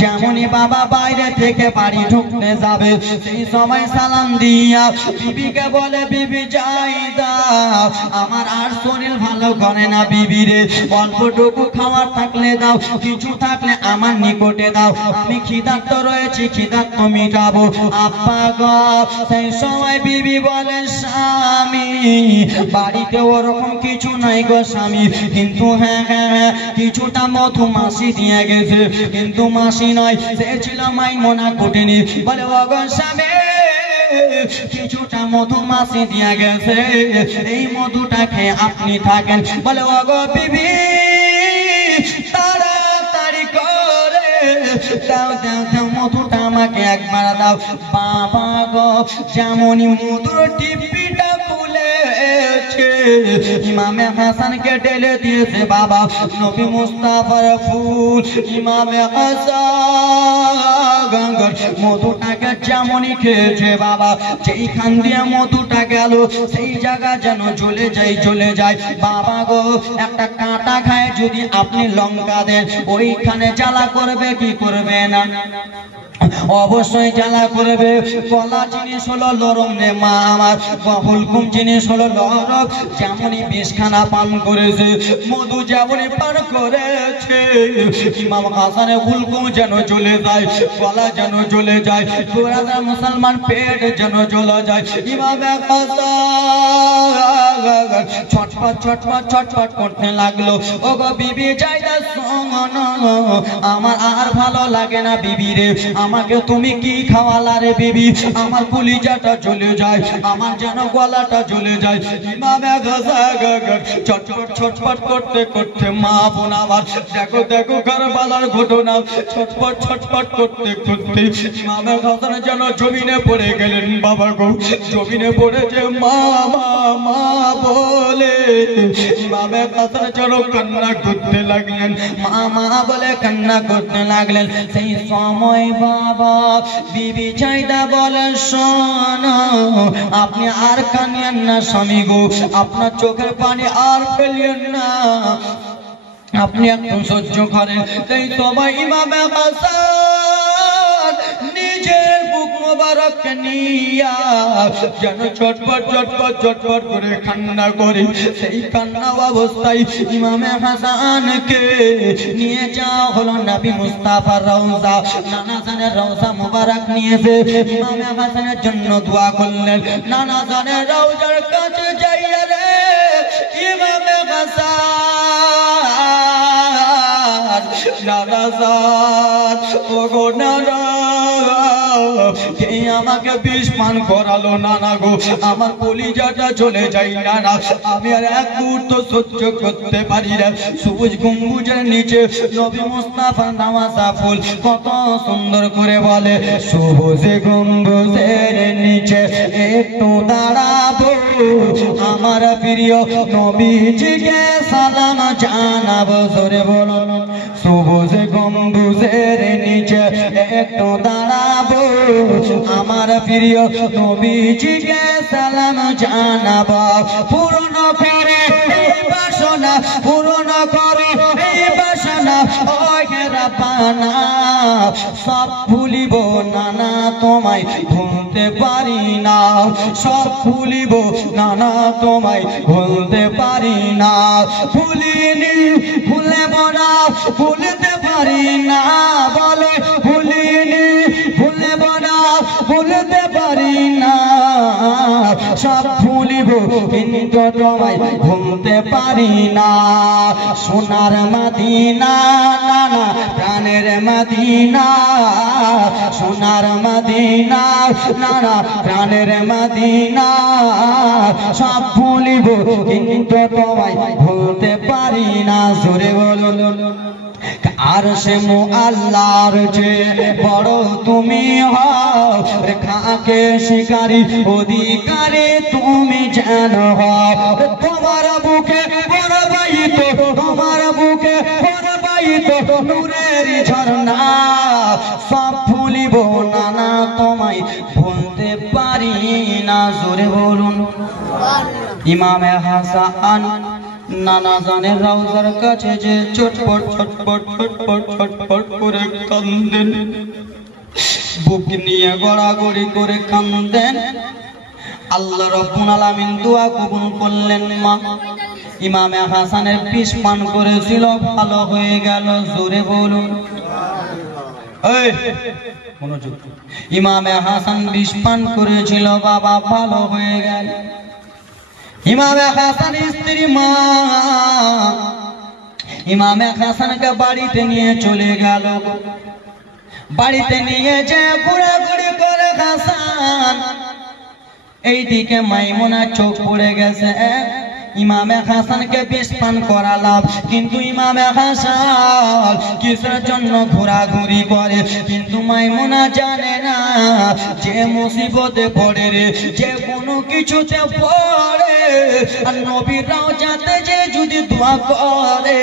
যেমনই বাবা বাইরে থেকে বাড়ি ঢুকতে যাবে, সেই সময় সালাম দিয়া বিবিকে বলে, বিবি জাইদা আমার আর শরীর ভালো করে না, বিবি রে অল্পটুকু খাওয়ার থাকলে দাও, কিছু থাকলে আমার নিকটে দাও, আমি খিদার্ত রয়েছি, খিদার্ত মিটাবো। আব্বা গো সেই সময় বিবি বলে, স্বামী বাড়িতে ওরকম কিছু নাই গো স্বামী, কিন্তু হ্যাঁ হ্যাঁ কিছুটা মধু মাসি দিয়ে গেছে, কিন্তু মাসি নয়, সে ছিল মাইমুনা কুটিনি। বলে, ও গো স্বামী কিছুটা মধু মাসি দিয়ে গেছে, এই মধুটা খেয়ে আপনি থাকেন। বলে, ও গো বিবি তাড়াতাড়ি করে দাও দাও দাও মধুটা আমাকে একবার দাও। বাবা গো যেমনই মধুর টিপিটা খুলেছে ইমামে হাসানকে ঢেলে দিয়েছে বাবা নবী মুস্তাফার ফুল। ইমামে হাসান মধুটাকে যেমনই খেয়েছে বাবা, যেইখান দিয়ে মধুটা গেল সেই জায়গা যেন জ্বলে যায় জ্বলে যায়। বাবা গো একটা কাঁটা খায় যদি আপনি লঙ্কা দেন, ওইখানে জ্বালা করবে কি করবে না? অবশ্যই জ্বালা করবে। কলা জিনিস হলো লরম রে মা আমার, হুলকুম জিনিস হলো লরম। যেমনই বিষখানা পান করেছে, মধু যেমনই পান করেছে, ইমাম হাসানের হুলকুম যেন জ্বলে যায়, গলা যেন জ্বলে যায়, পুরা মুসলমান পেট যেন জ্বলে যায়। ইমাম হাসান ছটফট ছটফট ছটফট করতে লাগলো। ও গো বিবি জাইদা শোনো, আমার আর ভালো লাগে না বিবি রে, আমাকে তুমি কি খাওয়ালা রে বিবি, আমার কলিজাটা জ্বলে যায়, আমার যেন গলাটা জ্বলে যায়। ইমামে হাসান ছটফট ছটফট করতে করতে, মা বোন আমার দেখো দেখো কারবালার ঘটনা, ছটফট ছটফট করতে করতে ইমামে হাসান যেন জমিনে পড়ে গেলেন। বাবা গো জমিনে পড়েছে মা মা মা বলে, ইমামে হাসান যেন কান্না করতে লাগলেন, মা মা বলে কান্না করতে লাগলেন। সেই সময় বাবা বিবি জাইদা বলে, শোনো আপনি আর কাঁদিয়েন না স্বামী গো, আপনার চোখের পানি আর ফেলিয়েন না, আপনি একটু সহ্য করেন। সেই সময় ইমামে হাসান নিজের বুক মোবারককে নিয়া যেন চটপট চটপট চটপট করে কান্না করে। সেই কান্না অবস্থায় ইমামে হাসানকে নিয়ে যাওয়া হলো নবী মুস্তাফার রওজা, নানা জানের রওজা মোবারক নিয়েছে। ইমামে হাসানের জন্য দোয়া করলেন। নানা জানের রওজার কাছে যাইয়া রে ইমামে হাসান, নানা জান ও গো নানা, কে আমাকে বিষ পান করালো নানা গো, আমার কলিজাটা চলে যায় নানা, আমি আর এক মুহূর্ত সহ্য করতে পারি না। সবুজ গম্বুজের নিচে নবী মুস্তাফার নওয়াজা ফুল কত সুন্দর করে বলে, সবুজ গম্বুজের নিচে একটু দাঁড়াবো, আমার প্রিয় নবীজিকে সালাম জানাবো। জোরে বলো, সবুজ গম্বুজের নিচে একটু দাঁড়াবো, আমার প্রিয় নবীজিকে সালাম জানাবো। পূর্ণ করে এই বাসনা, পূর্ণ করে এই বাসনা, ও রাব্বানা সব ভুলিব নানা তোমায় ভুলতে পারি না, সব ভুলিব নানা তোমায় ভুলতে পারি না, ভুলিনি ভুলব না, ভুলতে পারি না, বলে ভুলি কিন্তু তোমায় ভুলতে পারি না। সোনার মদিনা না না প্রাণের মদিনা, সোনার মদিনা না না প্রাণের মদিনা, সব ভুলিব কিন্তু তোমায় ভুলতে পারি না। জোরে বলুন আর সে আল্লাহর যে বড় তুমি হও, খাকে শিকারী অধিকারী তুমি যেন হও। তোমার বুকে পরবাহিত, তোমার বুকে পরবাহিত নূরের ঝর্ণা, সব ভুলিব না না তোমায় ভুলতে পারি না। জোরে বলুন ইমামে হাসান নানা জানের রওজার কাছে যে চটপট ছটপট ছটপট ছটপট করে কান্দেন, বুক নিয়ে গড়াগড়ি করে কান্দেন। আল্লাহ রাব্বুল আলামিন দোয়া কবুল করলেন। মা ইমামে হাসানের বিষ পান করেছিল, ভালো হয়ে গেল। জোরে বলুন এই মনোযোগ। ইমামে হাসান বিষ পান করেছিল, বাবা ভালো হয়ে গেল। ইমামে হাসান স্ত্রী মা ইমামে হাসানকে বাড়িতে নিয়ে চলে গেল। বাড়িতে নিয়ে যে ঘোরাঘুরি করে হাসান, এইদিকে মাইমুনা চোখ পড়ে গেছে। ইমামে হাসানকে বিষ পান করালাম, কিন্তু ইমামে হাসান কিসের জন্য ঘোরাঘুরি করে, কিন্তু মাইমুনা জানে না যে মুসিবতে পড়ে রে, যে কোনো কিছুতে পড়ে আর নবীর রওজাতে যে যদি দোয়া করে,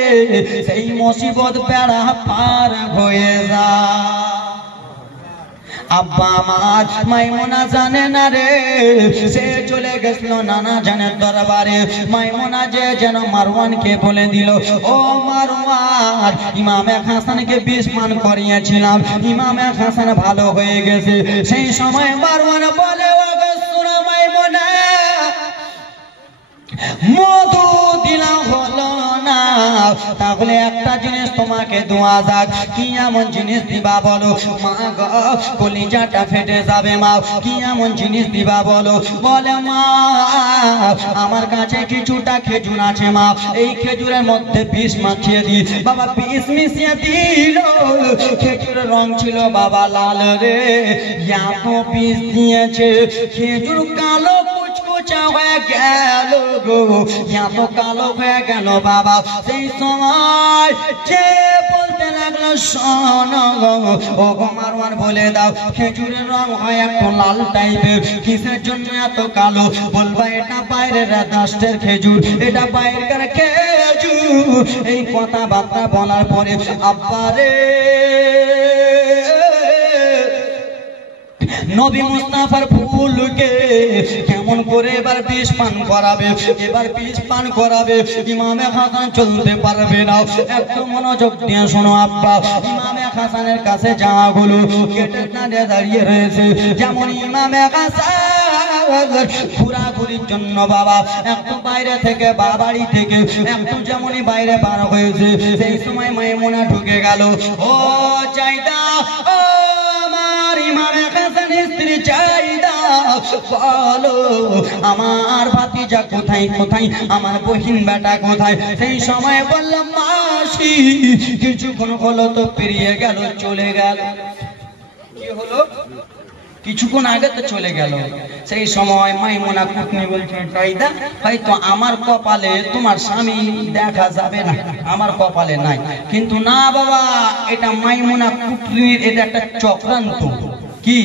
সেই মুসিবত বেড়া পার হয়ে যায়। আব্বা আমার মাইমুনা জানে না রে, সে চলে গেছিল নানা জানের দরবারে। মাইমুনা যে যেন মারওয়ানকে বলে দিল, ও মারওয়ান, ইমামে হাসানকে বিষ পান করিয়েছিলাম, ইমামে হাসান ভালো হয়ে গেছে। সেই সময় মারওয়ান বলে, ও শোনো মাইমুনা, মধু দিলাম হলো না, তাহলে একটা জিনিস তোমাকে দোয়া যাক। কি এমন জিনিস দিবা বলো? মা গো কলিজাটা ফেটে যাবে। মা কি এমন জিনিস দিবা বলো? বলে মা আমার কাছে কিছুটা খেজুর আছে মা, এই খেজুরের মধ্যে বিষ মাখিয়ে দি। বাবা বিষ মিশিয়ে দিল, খেজুরের রং ছিল বাবা লাল রে, এত বিষ দিয়েছে খেজুর কালো কুচকুচা হয়ে গেল গো, এত কালো হয়ে গেল বাবা। সেই সময় যে বলতে লাগলো, শোনো গো ও গো মারওয়ান বলে দাও, খেজুরের রং হয় একটু লাল টাইপের, কিসের জন্য এত কালো? বলবা এটা বাইরের রাষ্ট্রের খেজুর, এটা বাইরের খেজুর। এই কথাবার্তা বলার পরে আব্বারে নবী মুস্তাফার ফুলকে কেমন করে এবার বিষ পান করাবে, এবার বিষ পান করাবে। ইমামে হাসান চলতে পারবে না। একটু মনোযোগ দিয়ে শোনো আব্বা, ইমামে হাসানের কাছে জামাগুলো গেটের দাঁড়িয়ে দাঁড়িয়ে রয়েছে। যেমন ইমামে হাসান ঘোরাঘুরির জন্য বাবা একটু বাইরে থেকে বা বাড়ি থেকে একটু যেমনই বাইরে বার হয়েছে, সেই সময় মাইমুনা ঢুকে গেল। ও চাইদা, ও আমার ইমামে হাসানের স্ত্রী চাইদা, বলো আমার ভাতিজা কোথায়, কোথায় আমার বহিন বেটা কোথায়? সেই সময় বললাম মাসি, কিছুক্ষণ হলো তো পেরিয়ে গেল, চলে গেল। কি হলো? কিছুক্ষণ আগে তো চলে গেল। সেই সময় মাইমুনা কুটনি বলছে, চাইদা হয়তো আমার কপালে তোমার স্বামী দেখা যাবে না, আমার কপালে নাই। কিন্তু না বাবা, এটা মাইমুনা কুটনির এটা একটা চক্রান্ত। কি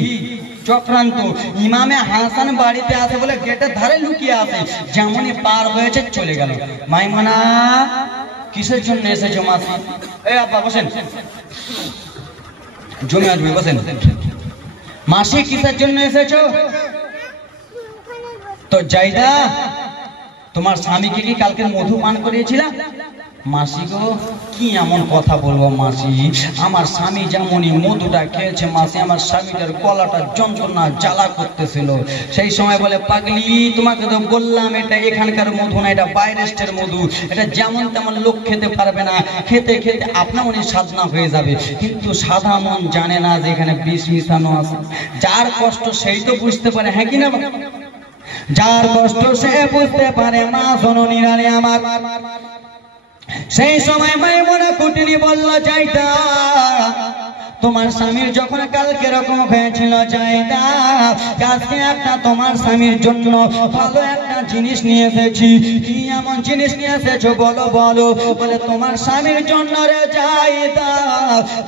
চক্রান্ত? ইমামে হাসান বাড়িতে আছে বলে গেটের ধারে লুকিয়ে আছে, যেমনই পার হয়েছে চলে গেল। মাইমুনা কিসের জন্য এসেছো মাসি? এই আব্বা বসেন, জমে আসবে, বসেন। মাসি কিসের জন্য এসেছো? তো জাইদা তোমার স্বামীকে কি কালকে মধু পান করিয়েছিল? মাসি গো কি এমন কথা বলবো মাসি, আমার স্বামী যেমনই মধুটা খেয়েছে মাসি, আমার স্বামীটার গলাটা যন্ত্রণা জ্বালা করতেছিল। সেই সময় বলে, পাগলি তোমাকে তো বললাম এটা এখানকার মধু না, এটা বাইরের মধু, এটা যেমন তেমন লোক খেতে পারবে না, খেতে খেতে আপনা মনে সাধনা হয়ে যাবে। কিন্তু সাদা মন জানে না যে এখানে বিষ মিশানো আছে। যার কষ্ট সেই তো বুঝতে পারে, হ্যাঁ কি না? যার কষ্ট সে বুঝতে পারে মা জননীরা রে আমার। সেই সময় মাইমুনা কুটিনি বলল, জাইদা তোমার স্বামীর যখন কালকে রকম হয়েছিল জাইদা, আজকে একটা তোমার স্বামীর জন্য ভালো একটা জিনিস নিয়ে এসেছি। কি এমন জিনিস নিয়ে এসেছো বলো বলো। বলে তোমার স্বামীর জন্য রে জাইদা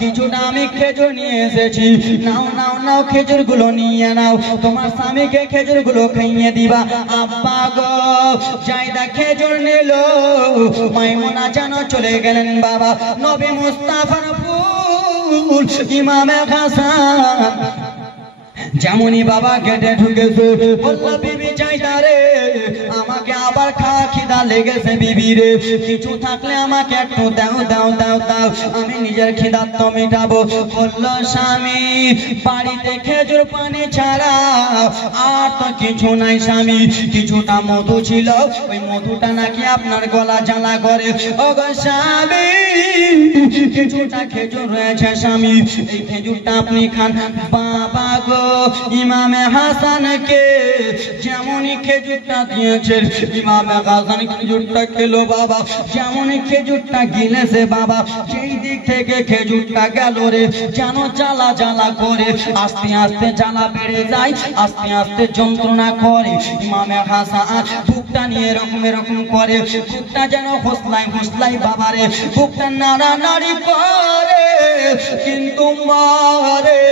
কিছুটা আমি খেজুর নিয়ে এসেছি, নাও নাও নাও খেজুর গুলো নিয়ে নাও, তোমার স্বামীকে খেজুর গুলো খাইয়ে দিবা। আব্বা গো, জাইদা খেজুর নিল, মাইমুনা যেন চলে গেলেন বাবা নবী মুস্তাফার ফুল ইমামে হাসান। যেমনই বাবা গেটে ঢুকেছে বলল, বিবি জাইদা রে আমাকে আবার খিদা লেগেছে বিবি রে, কিছু থাকলে আমাকে একটু দাও দাও দাও দাও, আমি নিজের খিদা তো মেটাবো। বলল, স্বামী বাড়িতে খেজুর পানি ছাড়া আর তো কিছু নাই স্বামী, কিছুটা মধু ছিল, ওই মধুটা নাকি আপনার গলা জ্বালা করে। ও গো স্বামী, কিছুটা খেজুর রয়েছে স্বামী, এই খেজুরটা আপনি খান। বাবা গো, ইমামে হাসানকে যেমনই খেজুরটা দিয়েছেন, ইমামে হাসান খেজুরটা খেলো বাবা, যেমনই খেজুরটা গিলেছে বাবা, সেই দিক থেকে খেজুরটা গেল রে যেন জ্বালা জ্বালা করে, আস্তে আস্তে জ্বালা বেড়ে যায়, আস্তে আস্তে যন্ত্রণা করে। ইমামে হাসান বুকটা নিয়ে এরকম এরকম করে, বুকটা যেন হোসলাই হোসলাই বাবারে, বুকটা নাড়ানাড়ি করে। কিন্তু মারে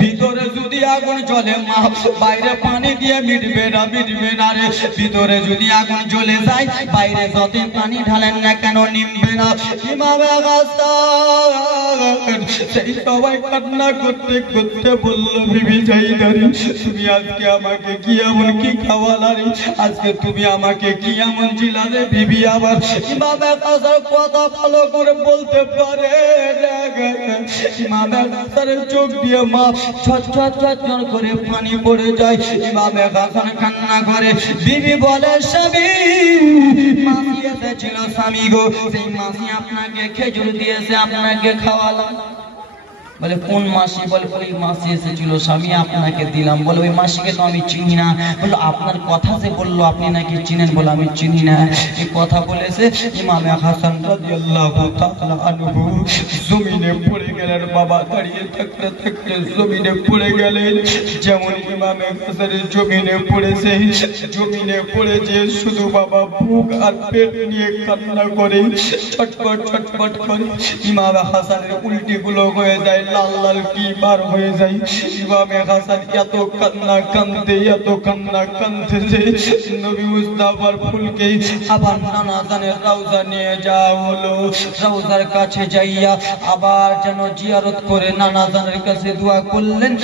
ভিতরে যদি আগুন জ্বলে মা, বাইরে পানি দিয়ে মিটবে না, মিটবে না রে। ভিতরে যদি আগুন জ্বলে যায়, বাইরে যত পানি ঢালেন না কেন নিমবে না। ইমামে হাসান সেই সবাই কান্না করতে করতে বলল, বিবি জাইদা রে তুমি আজকে আমাকে কি এমন কি খাওয়ালা রে, আজকে তুমি আমাকে কি এমন দিলা রে বিবি আমার। ইমামে হাসান কথা ভালো করে বলতে পারে না, ইমামে হাসানের চোখ দিয়ে মা ছট ছট ছট করে পানি পড়ে যায়। ইমামে হাসান কান্না করে, বিবি বলে, স্বামী মাসি এসেছিল স্বামী গো, সেই মাসি আপনাকে খেজুর দিয়েছে, আপনাকে খাওয়ালাম। বলে কোন মাসি? বলে ওই মাসি এসেছিল স্বামী, আপনাকে দিলাম। বলে ওই মাসিকে তো আমি চিনি না। বললো আপনার কথা যে বললো আপনি নাকি চিনেন, বলে আমি চিনি না। এই কথা বলেছে ইমামে হাসান রাদিয়াল্লাহু তাআলা আনহু জমিনে পড়ে গেলেন বাবা, দাঁড়িয়ে থাকতে থাকতে জমিনে পড়ে গেলেন। যেমন ইমামে হাসান জমিনে পড়েছে, জমিনে পড়ে যে শুধু বাবা বুক আর পেট নিয়ে কান্না করে, ছটপট ছটপট করে। ইমামে হাসানের উল্টি গুলো হয়ে যায়, লাল লাল কি বার হয়ে যায়। ইমামে হাসান এত কান্না কান্দে, এত কান্না কান্দে যে নবী মুস্তাফার ফুলকে আবার নানা জানের রওজা নিয়ে যাওয়া হলো। রওজার কাছে যাইয়া আবার যেন জিয়ারত করে নানা জানের কাছে দোয়া করলেন,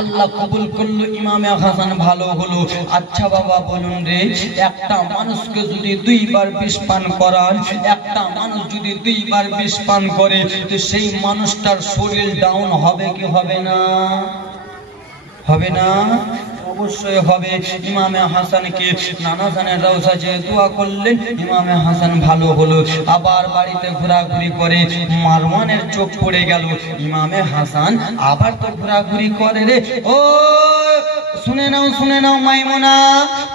আল্লাহ কবুল করলো, ইমামে হাসান ভালো হলো। আচ্ছা বাবা বলুন রে, একটা মানুষকে যদি দুইবার বিষ পান করার, একটা মানুষ যদি দুইবার বিষ পান করে, তো সেই মানুষটার শরীর ডাউন হবে কি হবে না? হবে না? অবশ্যই হবে। ইমামে হাসানকে নানা জানের রওজা যে দোয়া করলেন, ইমামে হাসান ভালো হলো। আবার বাড়িতে ঘোরাঘুরি করে মারওয়ানের চোখ পড়ে গেল। ইমামে হাসান আবার তো ঘোরাঘুরি করে রে। ও শুনে নাও, শুনে নাও মাইমুনা,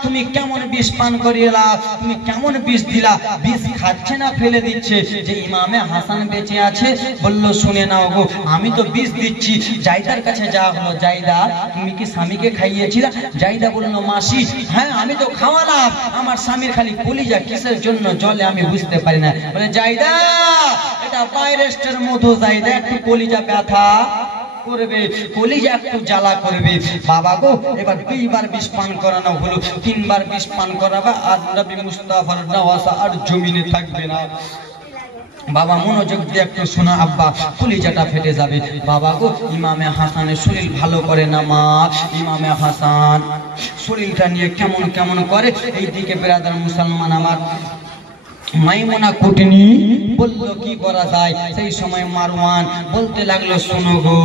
তুমি কেমন বিষ পান করিয়েলা, তুমি কেমন বিষ দিলা, বিষ খাচ্ছে না ফেলে দিচ্ছে, যে ইমামে হাসান বেঁচে আছে। বলল, শুনে নাও গো, আমি তো বিষ দিচ্ছি। জাইদার কাছে যাওয়া হলো, জাইদা তুমি কি স্বামীকে খাইয়েছিলা? জাইদা বলল, মাসি হ্যাঁ আমি তো খাওয়ালাম, আমার স্বামীর খালি কলিজা কিসের জন্য জলে আমি বুঝতে পারি না। বলে, জাইদা এটা ভাইরাসের মতো, জাইদা একটু কলিজা ব্যথা করবে, কলিজা একটু জ্বালা করবে। বাবা গো, এবার দুইবার বিষ পান করানো হলো, তিনবার বিষ পান করাবা, আর নবী মুস্তাফার নওয়াজা আর জমিনে থাকবে না। বাবা মনোযোগ দিয়ে একটু শোনা, আব্বা কলিজাটা ফেটে যাবে। বাবা গো, ইমামে হাসানের শরীর ভালো করে না মা। ইমামে হাসান শরীরটা নিয়ে কেমন কেমন করে। এইদিকে বেরাদার মুসলমান আমার মাইমুনা কুটনি বলল, কি করা যায়? সেই সময় মারওয়ান বলতে লাগলো, শোনো গো,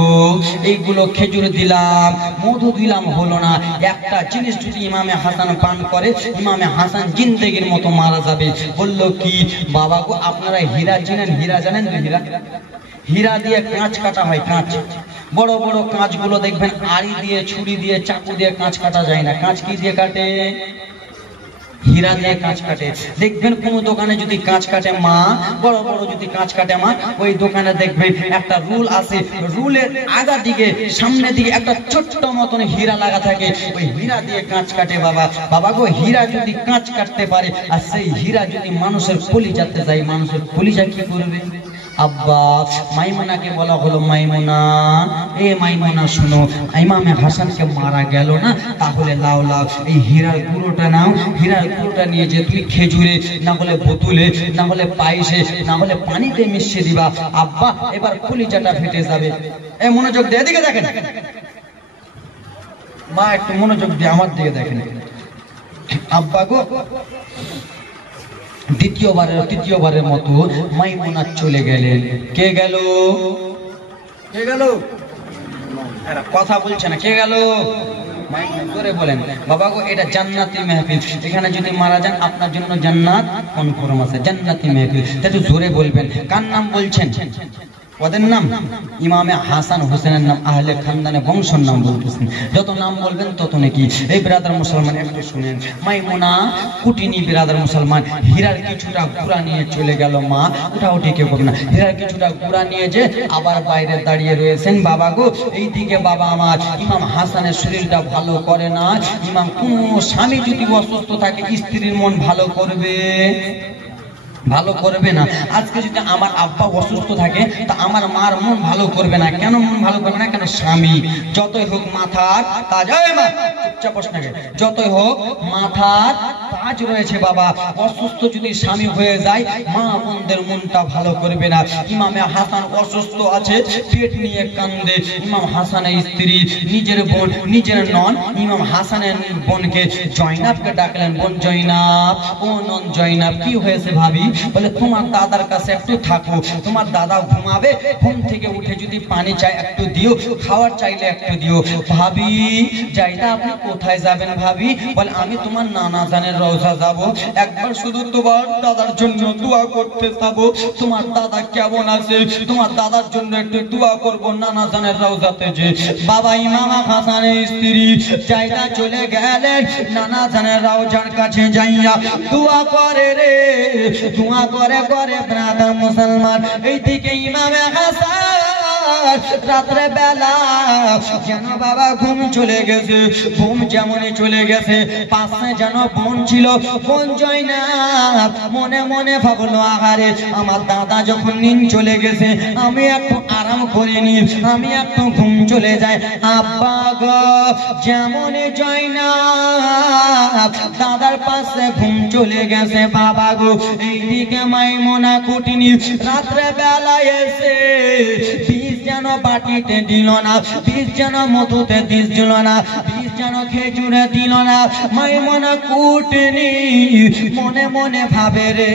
এইগুলো খেজুর দিলাম, মধু দিলাম, হলো না। একটা জিনিস যদি ইমামে হাসান পান করে, ইমামে হাসান জিন্দেগির মতো মারা যাবে। বলল, কি? বাবা গো, আপনারা হীরা চিনেন? হীরা জানেন তো? হীরা, হীরা দিয়ে কাঁচ কাটা হয়, কাঁচ বড় বড় কাঁচগুলো দেখবেন আড়ি দিয়ে, ছুরি দিয়ে, চাকু দিয়ে কাঁচ কাটা যায় না। কাঁচ কি দিয়ে কাটে? হীরা দিয়ে কাঁচ কাটে। দেখবেন কোন দোকানে যদি কাঁচ কাটে মা, বড় বড় যদি কাঁচ কাটে মা, ওই দোকানে দেখবেন একটা রুল আছে, রুলের আগা দিকে সামনে দিকে একটা ছোট্ট মতন হীরা লাগা থাকে, ওই হীরা দিয়ে কাঁচ কাটে। বাবা বাবা গো, হীরা যদি কাঁচ কাটতে পারে আর সেই হীরা যদি মানুষের কলিজাতে যায়, মানুষের কলিজা কি করবে? আব্বা মাইমুনাকে বলা হলো, মাইমুনা, এ মাইমুনা শোনো, ইমামে হাসানকে মারা গেল না, তাহলে লাও লাও এই হীরার গুঁড়োটা নাও, হীরার গুঁড়োটা নিয়ে যে তুমি খেজুরে, না হলে বোতলে, না হলে পায়েসে, না হলে পানিতে মিশিয়ে দিবা। আব্বা এবার কলিজাটা ফেটে যাবে। এ মনোযোগ দিয়ে এদিকে দেখেন মা, একটু মনোযোগ দিয়ে আমার দিকে দেখেন। আব্বা গো, তৃতীয়বারের মতো মাইমুনা চলে গেলেন। কে গেল? কে গেল? কথা বলছে না। কে গেল? করে বলেন। বাবা গো, এটা জান্নাতি মেহফিল, এখানে যদি মারা যান আপনার জন্য জান্নাত কনফার্ম আছে। জান্নাতি মেহফিল, একটু জোরে বলবেন। কার নাম বলছেন? ওদের নাম ইমামে হাসান হোসেনের নাম, আহলে খানদানে বংশের নাম বলতেছেন। যত নাম বলবেন তত নাকি। এই বিরাদার মুসলমান একটু শুনেন, মাইমুনা কুটিনি বিরাদার মুসলমান হীরার কিছুটা গুড়া নিয়ে চলে গেল। মা উঠাউঠি কেউ করবে না। হীরার কিছুটা গুড়া নিয়ে যে আবার বাইরে দাঁড়িয়ে রয়েছেন। বাবা গো, এইদিকে বাবা আমার ইমাম হাসানের শরীরটা ভালো করে না। ইমাম কোন স্বামী যদি অসুস্থ থাকে, স্ত্রীর মন ভালো করবে? ভালো করবে না। আজকে যদি আমার আব্বা অসুস্থ থাকে তা আমার মার মন ভালো করবে না। কেন মন ভালো করবে না? কেন স্বামী যতই হোক মাথার তাজ, যতই হোক মাথার তাজ রয়েছে বাবা, অসুস্থ যদি স্বামী হয়ে যায় মা বোনদের মনটা ভালো করবে না। ইমামে হাসান অসুস্থ আছে, পেট নিয়ে কান্দে। ইমাম হাসানের স্ত্রী নিজের বোন, নিজের নন, ইমাম হাসানের বোনকে জয়নাবকে ডাকলেন। বোন জয়নাব, ও নন জয়নাব, কি হয়েছে ভাবি? বলে তোমার দাদার কাছে একটু থাকো, তোমার দাদা ঘুমাবে, ঘুম থেকে উঠে যদি পানি চাই একটু দিও, খাওয়ার চাইলে একটু দিও। ভাবি যাইটা আপনি কোথায় যাবেন ভাবি? বলে আমি তোমার নানা জানের রওজা যাব, একবার শুধু তোমার দাদার জন্য দোয়া করতে যাব। তোমার দাদা কেমন আছে, তোমার দাদার জন্য একটু দোয়া করব নানা জানের রওজাতে। যে বাবা ইমাম হাসানের স্ত্রী যাইটা চলে গেলেন নানা জানের রওজার কাছে, যাইয়া দোয়া করে রে, দোয়া করে করে ব্রাদার মুসলমান। এইদিকে ইমামে হাসান রাত্রে বেলা যেন বাবা ঘুম চলে গেছে। ঘুম যেমনই চলে গেছে, পাশে যেন বোন ছিল, বোন জয়নাব মনে মনে ভাবলো, আহারে আমার দাদা যখন নিন চলে গেছে, আমি একটু আরাম করে নি, আমি একটু ঘুম চলে যাই। আব্বা গো, যেমনই জয়নাব দাদার পাশে ঘুম চলে গেছে, বাবা গো এইদিকে মাইমুনা কুটিনি রাত্রে বেলা এসে বীজ যেন বাটিতে দিল না, বীজ যেন মধুতে দিল না, বীজ যেন খেজুরে দিল না। মাইমুনা কুটিনি মনে মনে ভাবে রে,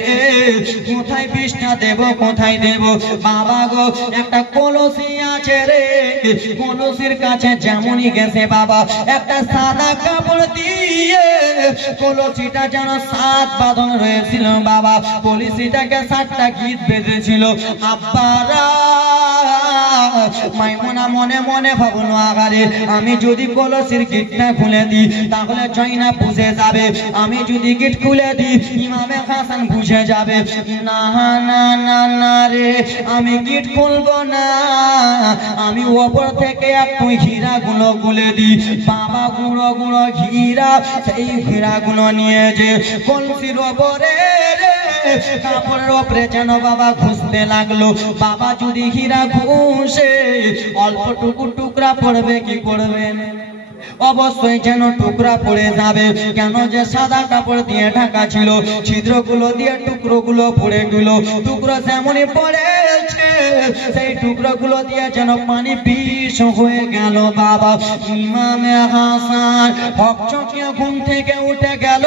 কোথায় বীজটা দেব, কোথায় দেব? বাবা গো, একটা কলসি আছে রে, কলসির কাছে যেমনই গেছে বাবা, একটা সাদা কাপড় দিয়ে কলসিটা যেন 7 বাঁধন রয়েছিল বাবা, কলসিটাকে 7টা গিট বেঁধেছিল। আব্বারা মাইমুনা মনে মনে ভাবলো, আগারে আমি যদি কলসির গিটটা খুলে দিই তাহলে জয়নাব বুঝে যাবে, আমি যদি গিট খুলে দিই ইমামে হাসান বুঝে যাবে। না না না না রে, আমি গিট খুলবো না, আমি ওপর থেকে একটু হীরা গুলো গুলে দিই। বাবা গুঁড়ো গুঁড়ো হীরা, সেই হীরা গুলো নিয়ে যে কলসির ওপরে কাপড়ের ওপরে যেন বাবা ঘুষতে লাগলো। বাবা যদি হীরা ঘুষে অল্প টুকরা পড়বে কি পড়বে? অবশ্যই যেন টুকরা পড়ে যাবে। কেন যে সাদা কাপড় দিয়ে ঢাকা ছিল, ছিদ্রগুলো দিয়ে টুকরোগুলো পড়ে গেল। টুকরো যেমনই পড়েছে সেই টুকরোগুলো দিয়ে যেন পানি বিষ হয়ে গেল বাবা। ইমামে হাসান হকচকিয়ে ঘুম থেকে উঠে গেল।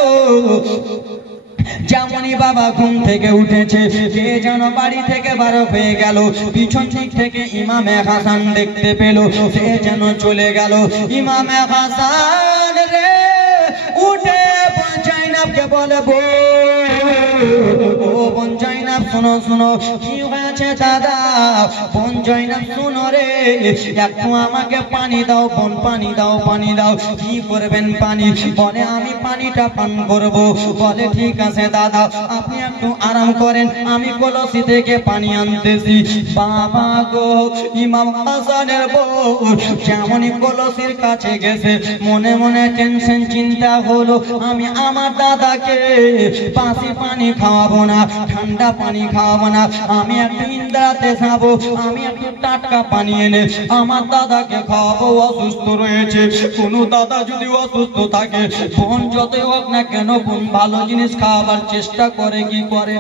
যেমনই বাবা ঘুম থেকে উঠেছে, সে যেন বাড়ি থেকে বার হয়ে গেল। পিছন দিক থেকে ইমামে হাসান দেখতে পেল, সে যেন চলে গেল। ইমামে হাসান রে উঠে জয়নাবকে বলে, বোন ও বোন জয়নাব শোনো শোনো, কি হয়েছে দাদা? বোন জয়নাব শোনো রে, একটু আমাকে পানি দাও বোন, পানি দাও পানি দাও। কি করবেন পানি? বলে আমি পানিটা পান করব। বলে ঠিক আছে দাদা, আপনি একটু আরাম করেন, আমি কলসি থেকে পানি আনতেছি। বাবা গো, ইমাম হাসানের বউ যেমনই কলসির কাছে গেছে, মনে মনে টেনশন চিন্তা হলো, আমি আমার দাদাকে বাসি পানি খাওয়াবো না, ঠান্ডা পানি খাওয়াবো না, আমি একটু ইন্দ্রাতে যাবো, আমি একটু টাটকা পানি এনে আমার দাদাকে খাওয়াবো। অসুস্থ রয়েছে, কোনো দাদা যদি অসুস্থ থাকে, বোন যতই হোক না কেন, বোন ভালো জিনিস খাওয়াবার চেষ্টা করে কি করে?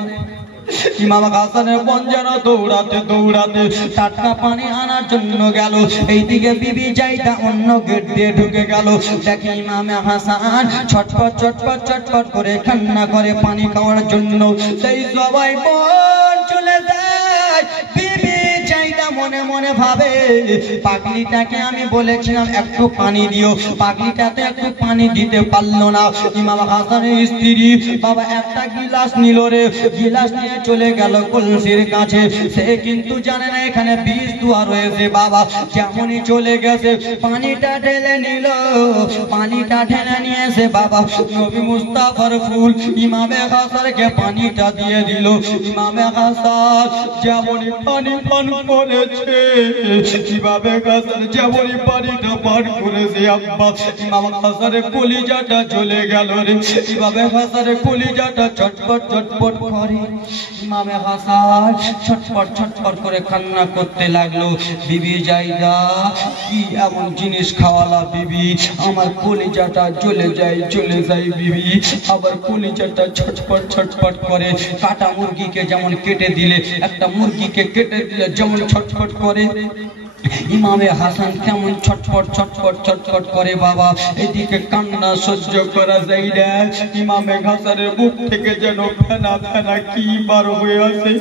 ইমাম হাসানের বোন যেন দৌড়াতে দৌড়াতে টাটকা পানি আনার জন্য গেল। এইদিকে বিবি জাইদা অন্য গেট দিয়ে ঢুকে গেল। দেখে ইমাম হাসান ছটফট ছটফট ছটফট করে কান্না করে পানি খাওয়ার জন্য। সেই সবাই বোন চলে যায়। বিবি জাইদা মনে মনে ভাবে, পাগলিটাকে আমি বলেছিলাম একটু পানি দিও, পাগলিটাতে একটু পানি দিতে পারলো না। ইমাম হাসানের স্ত্রী বাবা একটা গিলাস নিল রে, গিলাস নিয়ে চলে গেল কলসির কাছে। সে কিন্তু জানে না এখানে বিষ দেওয়া রয়েছে। বাবা যেমনই চলে গেছে, পানিটা ঢেলে নিল, পানিটা ঢেলে নিয়েছে বাবা নবী মুস্তাফার ফুল ইমামে হাসানকে পানিটা দিয়ে দিল। ইমামে হাসান যেমনই পানি পান করেছে, ইমামে হাসান যেমনই পানিটা পান করেছে, আব্বা ইমাম হাসানের কলিজাটা চলে গেল রে। ইমামে হাসানের কলিজাটা চটপট চটপট করে। ইমামে হাসান ছটপট ছটপট করে কান্না করতে লাগলো। বিবি জাইদা, কি এমন জিনিস খাওয়ালা বিবি, আমার কলিজাটা চলে যায় চলে যায় বিবি, আবার কলিজাটা ছটপট ছটপট করে। কাটা মুরগিকে যেমন কেটে দিলে, একটা মুরগিকে কেটে দিলে যেমন ছটফট করে, ইমামে হাসান কেমন ছটফট ছটফট ছটফট করে। বাবা এদিকে কান্না সহ্য করা যায় না, ইমামে হাসানের মুখ থেকে যেন ফেনা ফেনা কি বার হয়ে আসে।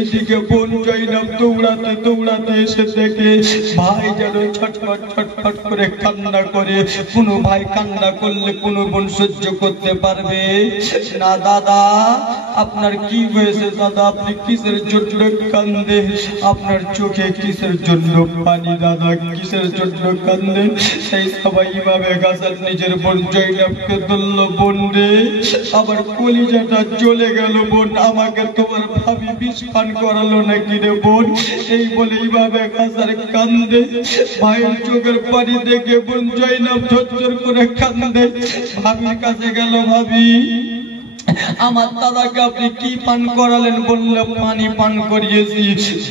এদিকে বোন জয়নাব দৌড়াতে দৌড়াতে এসে দেখে ভাই যেন ছটফট ছটফট করে কান্না করে। কোনো ভাই কান্না করলে কোনো বোন সহ্য করতে পারবে না। দাদা আপনার কি হয়েছে? দাদা আপনি কিসের জন্য কান্দে? আপনার চোখে কিসের জন্য পানি? দাদা কিসের জন্য কান্দেন? সেই সবাই ইমামে হাসান নিজের বোন জয়নাবকে ধরল, বোন রে আমার কলিজাটা চলে গেল বোন, আমাকে তোমার ভাবি বিষ পান করালো নাকি রে বোন? এই বলে ইমামে হাসান কান্দে। ভাইয়ের চোখের পানি দেখে বোন জয়নাব ঝরঝর করে কান্দে। ভাবির কাছে গেল, ভাবি আমার দাদাকে আপনি কি পান করালেন? বললে পানি পান করিয়েছি।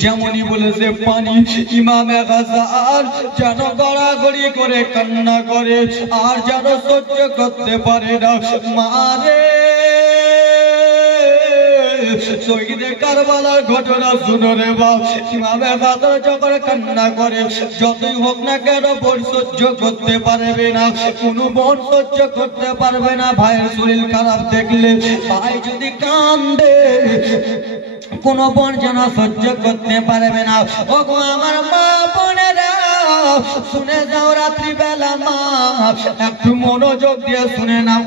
যেমনই বলেছে পানি, ইমামে হাসান যেন গড়াগড়ি করে কান্না করে, আর যেন সহ্য করতে পারে না। মারে শহীদে কারবালার ঘটনা শুনো রে বাপ। ইমামে হাসান যখন কান্না করে, যতই হোক না কেন বোন সহ্য করতে পারবে না, কোনো বোন সহ্য করতে পারবে না। ভাইয়ের শরীর খারাপ দেখলে, ভাই যদি কান্দে, কোন বোন যেন সহ্য করতে পারবে না। ওগো আমার মা বোনেরা শুনে যাও, রাত্রি বেলা মা একটু মনোযোগ দিয়ে শুনে নাও।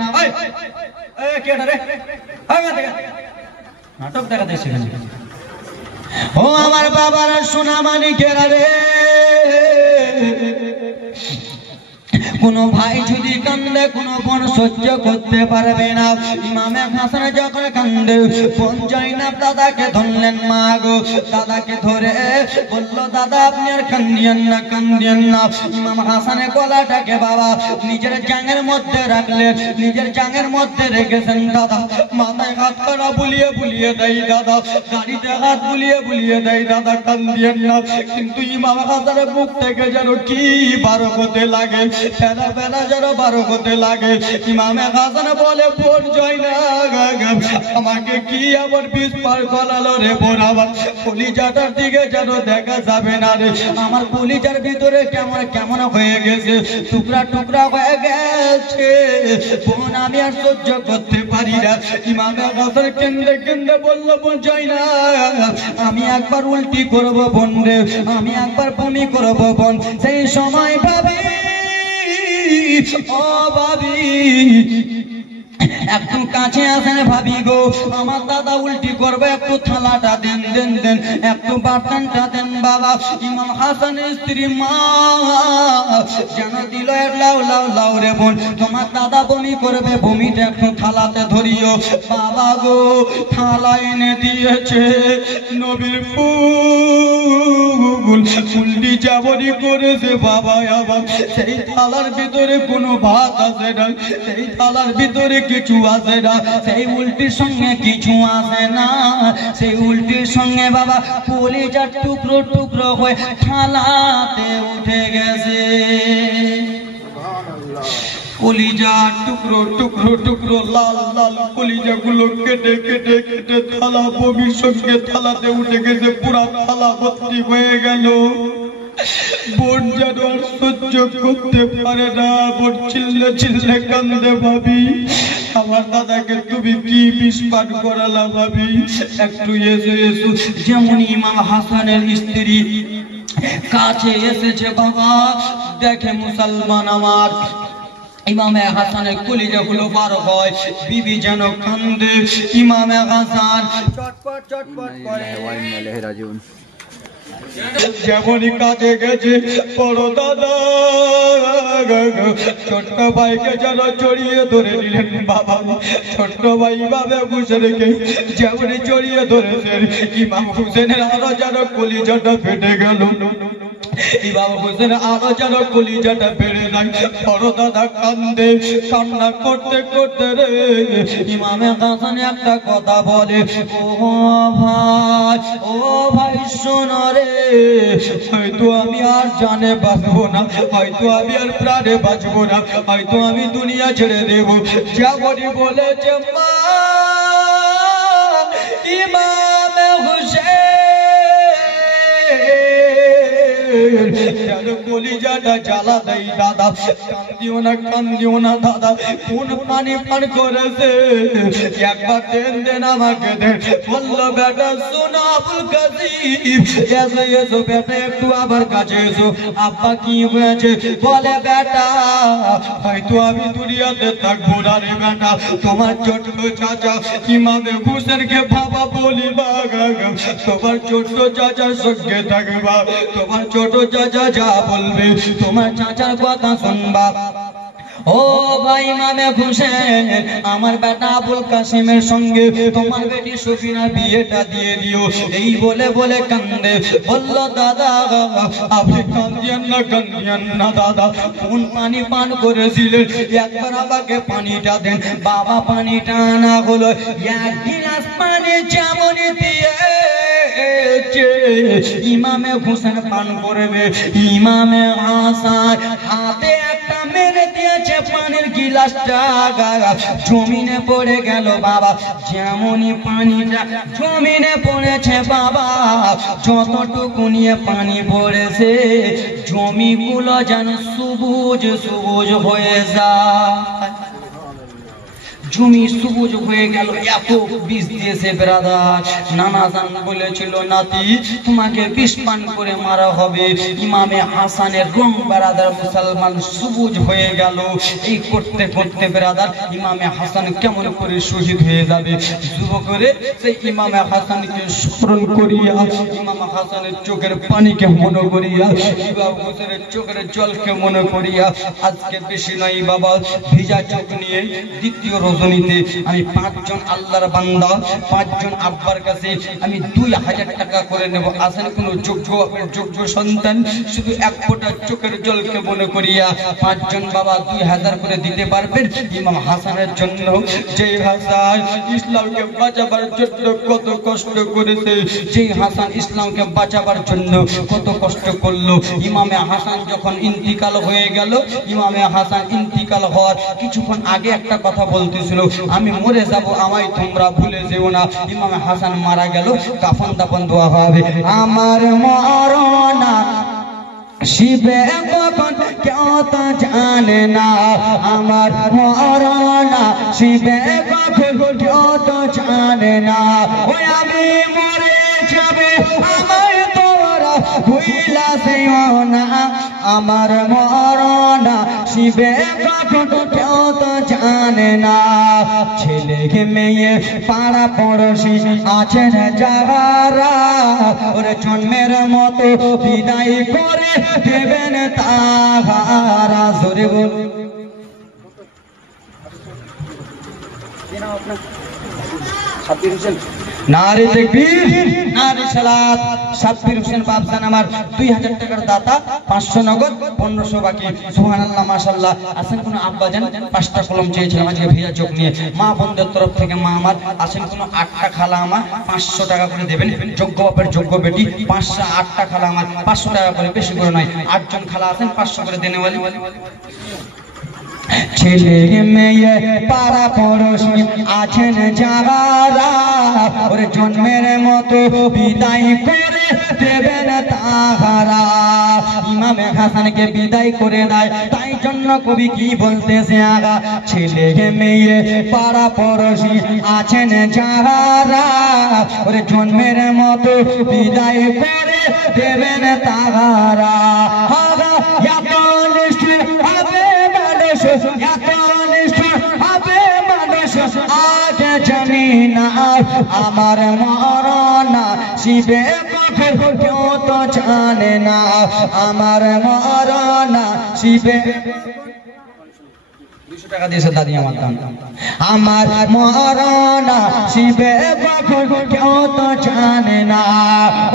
নাটক দেখা দেখছি ও আমার বাবার সোনা মানিকেরা রে, কোন ভাই যদি কান্দে কোন বোন সহ্য করতে পারবে না। ইমামে হাসান যখন কান্দে, বোন জয়নাব দাদাকে ধরলেন। মা গো, দাদাকে ধরে বলল, দাদা আপনি আর কান্দিয়েন না কান্দিয়েন না। ইমাম হাসানের গলাটাকে বাবা নিজের জাঙের মধ্যে রাখলেন, নিজের জাঙের মধ্যে রেখেছেন। দাদা মাথায় হাত করা বুলিয়ে বুলিয়ে দেয়, দাদা গাড়িতে হাত বুলিয়ে বুলিয়ে দেয়, দাদা কান্দিয়েন না। কিন্তু ইমাম হাসানের মুখ থেকে যেন কি বার হতে লাগে, ফেনা ফেনা যেন বার হতে লাগে। ইমামে হাসান বলে, বোন জয়নাব আমাকে কি আবার বিষ পার করালো রে বোন, আমার কলিজাটার দিকে যেন দেখা যাবে না রে, আমার কলিজার ভিতরে কেমন কেমন হয়ে গেছে, টুকরা টুকরা হয়ে গেছে বোন, আমি আর সহ্য করতে পারি না। ইমামে হাসান কেন্দে কেন্দে বলল, বোন জয়নাব আমি একবার উল্টি করব বোন রে, আমি একবার বমি করব বোন। সেই সময় ভাবি, ও ভাবি একটু কাছে আসেন ভাবি গো, আমার দাদা উল্টি করবে, একটু থালাটা দেন দেন দেন, একটু বার্তানটা দেন বাবা। ইমাম হাসানের স্ত্রী মা যেন দিল লাউ লাউ লাউ রে বোন, তোমার দাদা বমি করবে, বমিটা একটু থালাতে ধরিও বাবা গো। থালা এনে দিয়েছে, নবীর ফুল উল্টি যাবনি করেছে বাবা। আবার সেই থালার ভিতরে কোনো ভাত আছে না, সেই থালার ভিতরে কিছু আছে না, সেই উল্টির সঙ্গে কিছু আছে না, সেই উল্টির সঙ্গে বাবা কলিজার টুকরো টুকরো হয়ে থালাতে উঠে গেছে। কলিজা টুকরো টুকরো টুকরো লাল লাল কলিজা গুলো কেটে কেটে কেটে থালা বমির সঙ্গে থালাতে উঠে গেছে, পুরা থালা ভর্তি হয়ে গেল। বোন যেন আর সহ্য করতে পারে না, বোন চিল্লে চিল্লে কান্দে, ভাবি আমার দাদাকে তুমি কি বিষ পান করালা ভাবি, একটু এসো এসো। যেমন ইমাম হাসানের স্ত্রী কাছে এসেছে বাবা, দেখে মুসলমান আমার ইমামে হাসানের কলিজা গুলো বার হয়, বিবি যেন কান্দে। ইমামে হাসান চটপট চটপট করে যেমনই কাজে গেছে, বড় দাদা ছোট্ট ভাইকে যেন জড়িয়ে ধরে নিলেন বাবা। ছোট্ট ভাই ভাবে বসে রেখে যেমনই জড়িয়ে ধরেছেন, ইমাম হুসেনের আরো যেন কলিজাটা ফেটে গেল। ইমাম হুসেন আরো যেন কলিজাটা বেড়ে যায়। বড় দাদা কান্দে, কান্না করতে করতে রে ইমামে হাসান একটা কথা বলে, ও ভাই, ও ভাই শোনো রে, হয়তো আমি আর জানে বাঁচবো না, হয়তো আমি আর প্রাণে বাঁচবো না, হয়তো আমি দুনিয়া ছেড়ে দেবো। যেমনই বলেছে মা ইমামে হুসেন কলিজাটা জ্বালা দেয়। দাদা কান্দিও না দাদা, কোন পানি পান করেছে, একবার দেন দেন আমাকে দেন। বললো বেটা শোনো আবুল কাসিম, এসো এসো বেটা একটু আবার কাছে এসো। আব্বা কি হয়েছে? বলে বেটা হয়তো আমি দুনিয়াতে থাকবো না রে বেটা, তোমার ছোট চাচা ইমামে হুসেনকে বাবা বলি বাগা, তোমার ছোট চাচার সঙ্গে থাকবা, তোমার ছোট চাচা যা বলবে তোমার চাচার কথা শুনবা। ও ভাই ইমামে হুসেন, আমার বেটা আবুল কাসিমের সঙ্গে তোমার বেটি সফিনার বিয়েটা দিয়ে দিও। এই বলে বলে কান্দে। বলল দাদা আপনি কান্দিয়েন না দাদা, কোন পানি পান করেছিলেন, একবার আমাকে পানিটা দেন। বাবা পানিটা আনা হলো, এক গিলাস পানি যেমন দিয়ে ইমামে হুসেন পান করবে, ইমামে হাসান হাতে একটা মেরে দিয়েছে, পানির গিলাসটা জমিনে পড়ে গেল বাবা। যেমনই পানিটা জমিনে পড়েছে বাবা, যতটুকু নিয়ে পানি পড়েছে জমিগুলো যেন সবুজ সবুজ হয়ে যায়, জমি সবুজ হয়ে গেল। এত বিষ দিয়েছে ব্রাদার। নানা জান বলেছিল নাতি তোমাকে বিষ পান করে মারা হবে। ইমামে হাসানের রং ব্রাদার মুসলমান সবুজ হয়ে গেল। এই করতে করতে ব্রাদার ইমামে হাসান কেমন করে শহীদ হয়ে যাবে। যুবকরে সেই ইমামে হাসানকে স্মরণ করিয়া, ইমাম হাসানের চোখের পানিকে মনে করিয়া, ইমাম হুসেনের চোখের জলকে মনে করিয়া, আজকে বেশি নয় বাবা, ভিজা চোখ নিয়ে দ্বিতীয় রজনীতে আমি 5 জন আল্লাহর বান্দা, 5 জন আব্বার কাছে আমি 2000 টাকা করে নেব। আসেন কোন যোগ্য সন্তান শুধু এক ফোঁটা চোখের জলকে মনে করিয়া 5 জন বাবা 2000 করে দিতে পারবেন ইমাম হাসানের জন্য। যেই হাসান ইসলামকে বাঁচাবার জন্য কত কষ্ট করেছে, যেই হাসান ইসলামকে বাঁচাবার জন্য কত কষ্ট করলো। ইমামে হাসান যখন ইন্তিকাল হয়ে গেল, ইমামে হাসান ইন্তিকাল হওয়ার কিছুক্ষণ আগে একটা কথা বলতেছিল, আমি মরে যাব, আমায় তোমরা ভুলে যেও না। ইমামে হাসান মারা গেল, কাফন দাফন দেওয়া হবে। আমার মরনা শিবে কখন কেউ তো জানে না, আমার মরনা শিবে কখন কেউ তো জানে না। ওই আমি মরে যাবে আমায় তোরা ভুলে ভুইলা সেও না আমার মরনা শিবে কখন কেউ তো জানে না ছেলে মেয়ে পাড়া পড়শি আছেন যারা ওর জন্মের মতো বিদায় করে দেবেন তাহারা জোরে বল নারে তাকবীর নারে সালাত সাব্বির হোসেন বাবজান আমার 2000 টাকার দাতা 500 নগদ 1500 বাকি সুবহানাল্লাহ মাশাআল্লাহ আছেন কোন আব্বা জান 5টা কলম চেয়েছিলাম আজকে ভিজা চোখ নিয়ে মা বোনদের তরফ থেকে মা আমার আছেন কোন 8টা খালা আমার 500 টাকা করে দেবেন যোগ্য বাপের যোগ্য বেটি 5টা 8টা খালা আমার 500 টাকা করে বেশি করে নয় 8 জন খালা আছেন 500 করে দেনে वाली ছেলে মেয়ে পাড়া পড়শি আছেন যারা ওর জন্মের মতো বিদায় করে দেবেন তাহারা ইমামে হাসানকে বিদায় করে দেয় তাই জন্য কবি কি বলতেছে আগা ছেলে মেয়ে পাড়া পড়শি আছেন যারা ওর জন্মের মতো বিদায় করে দেবেন তাহারা আগা এত নিষ্ঠুর হবে মানুষ এত নিষ্ঠুর হবে মানুষ আগে জানি না আমার মরনা শিবে কখন কেউ তো জানে না আমার মরনা শিবে 200 টাকা দিয়েছে দাদি আমার দান আমার মরনা শিবে কখন কেউ তো জানে না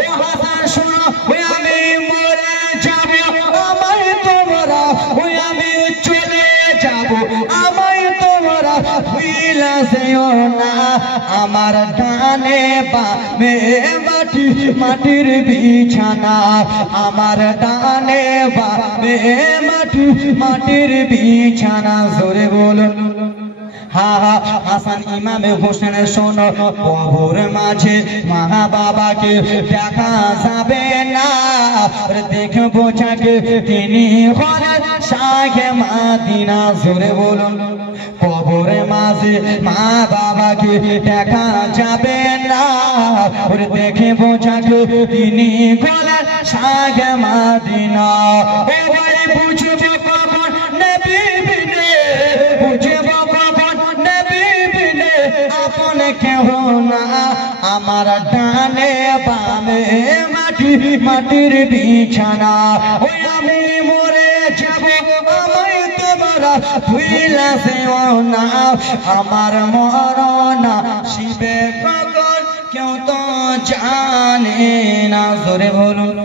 ও হাসান শুনো ওই আমি মরে যাব আমায় তোমরা ওই আমি চলে যাব আমায় তোমরা ভুইলা যেও না আমার ডানে বামে মাটি মাটির বিছানা আমার ডানে বামে মাটি মাটির বিছানা জোরে বলুন হা হা হাসান ইমামে হোসেনের শোনো কবর মাঝে মা বাবাকে দেখা যাবে না দেখবো যাকে তিনি হলেন শাহে মাদিনা জোরে বলুন কবরের মাঝে মা বাবাকে দেখা যাবে না ওর দেখে বোঝাকে তিনি হলেন শাহে মাদিনা ও ভাই বুঝবো কখন নবী বিনে বুঝবো কখন নবী বিনে আপন কেহ না আমার ডানে বামে মাটি মাটির বিছানা ওই আমি মরে যাব আমায় তোমরা ভুইলা যেও না আমার মরনা শিবে কখন কেউ তো জানে না জোরে বলুন।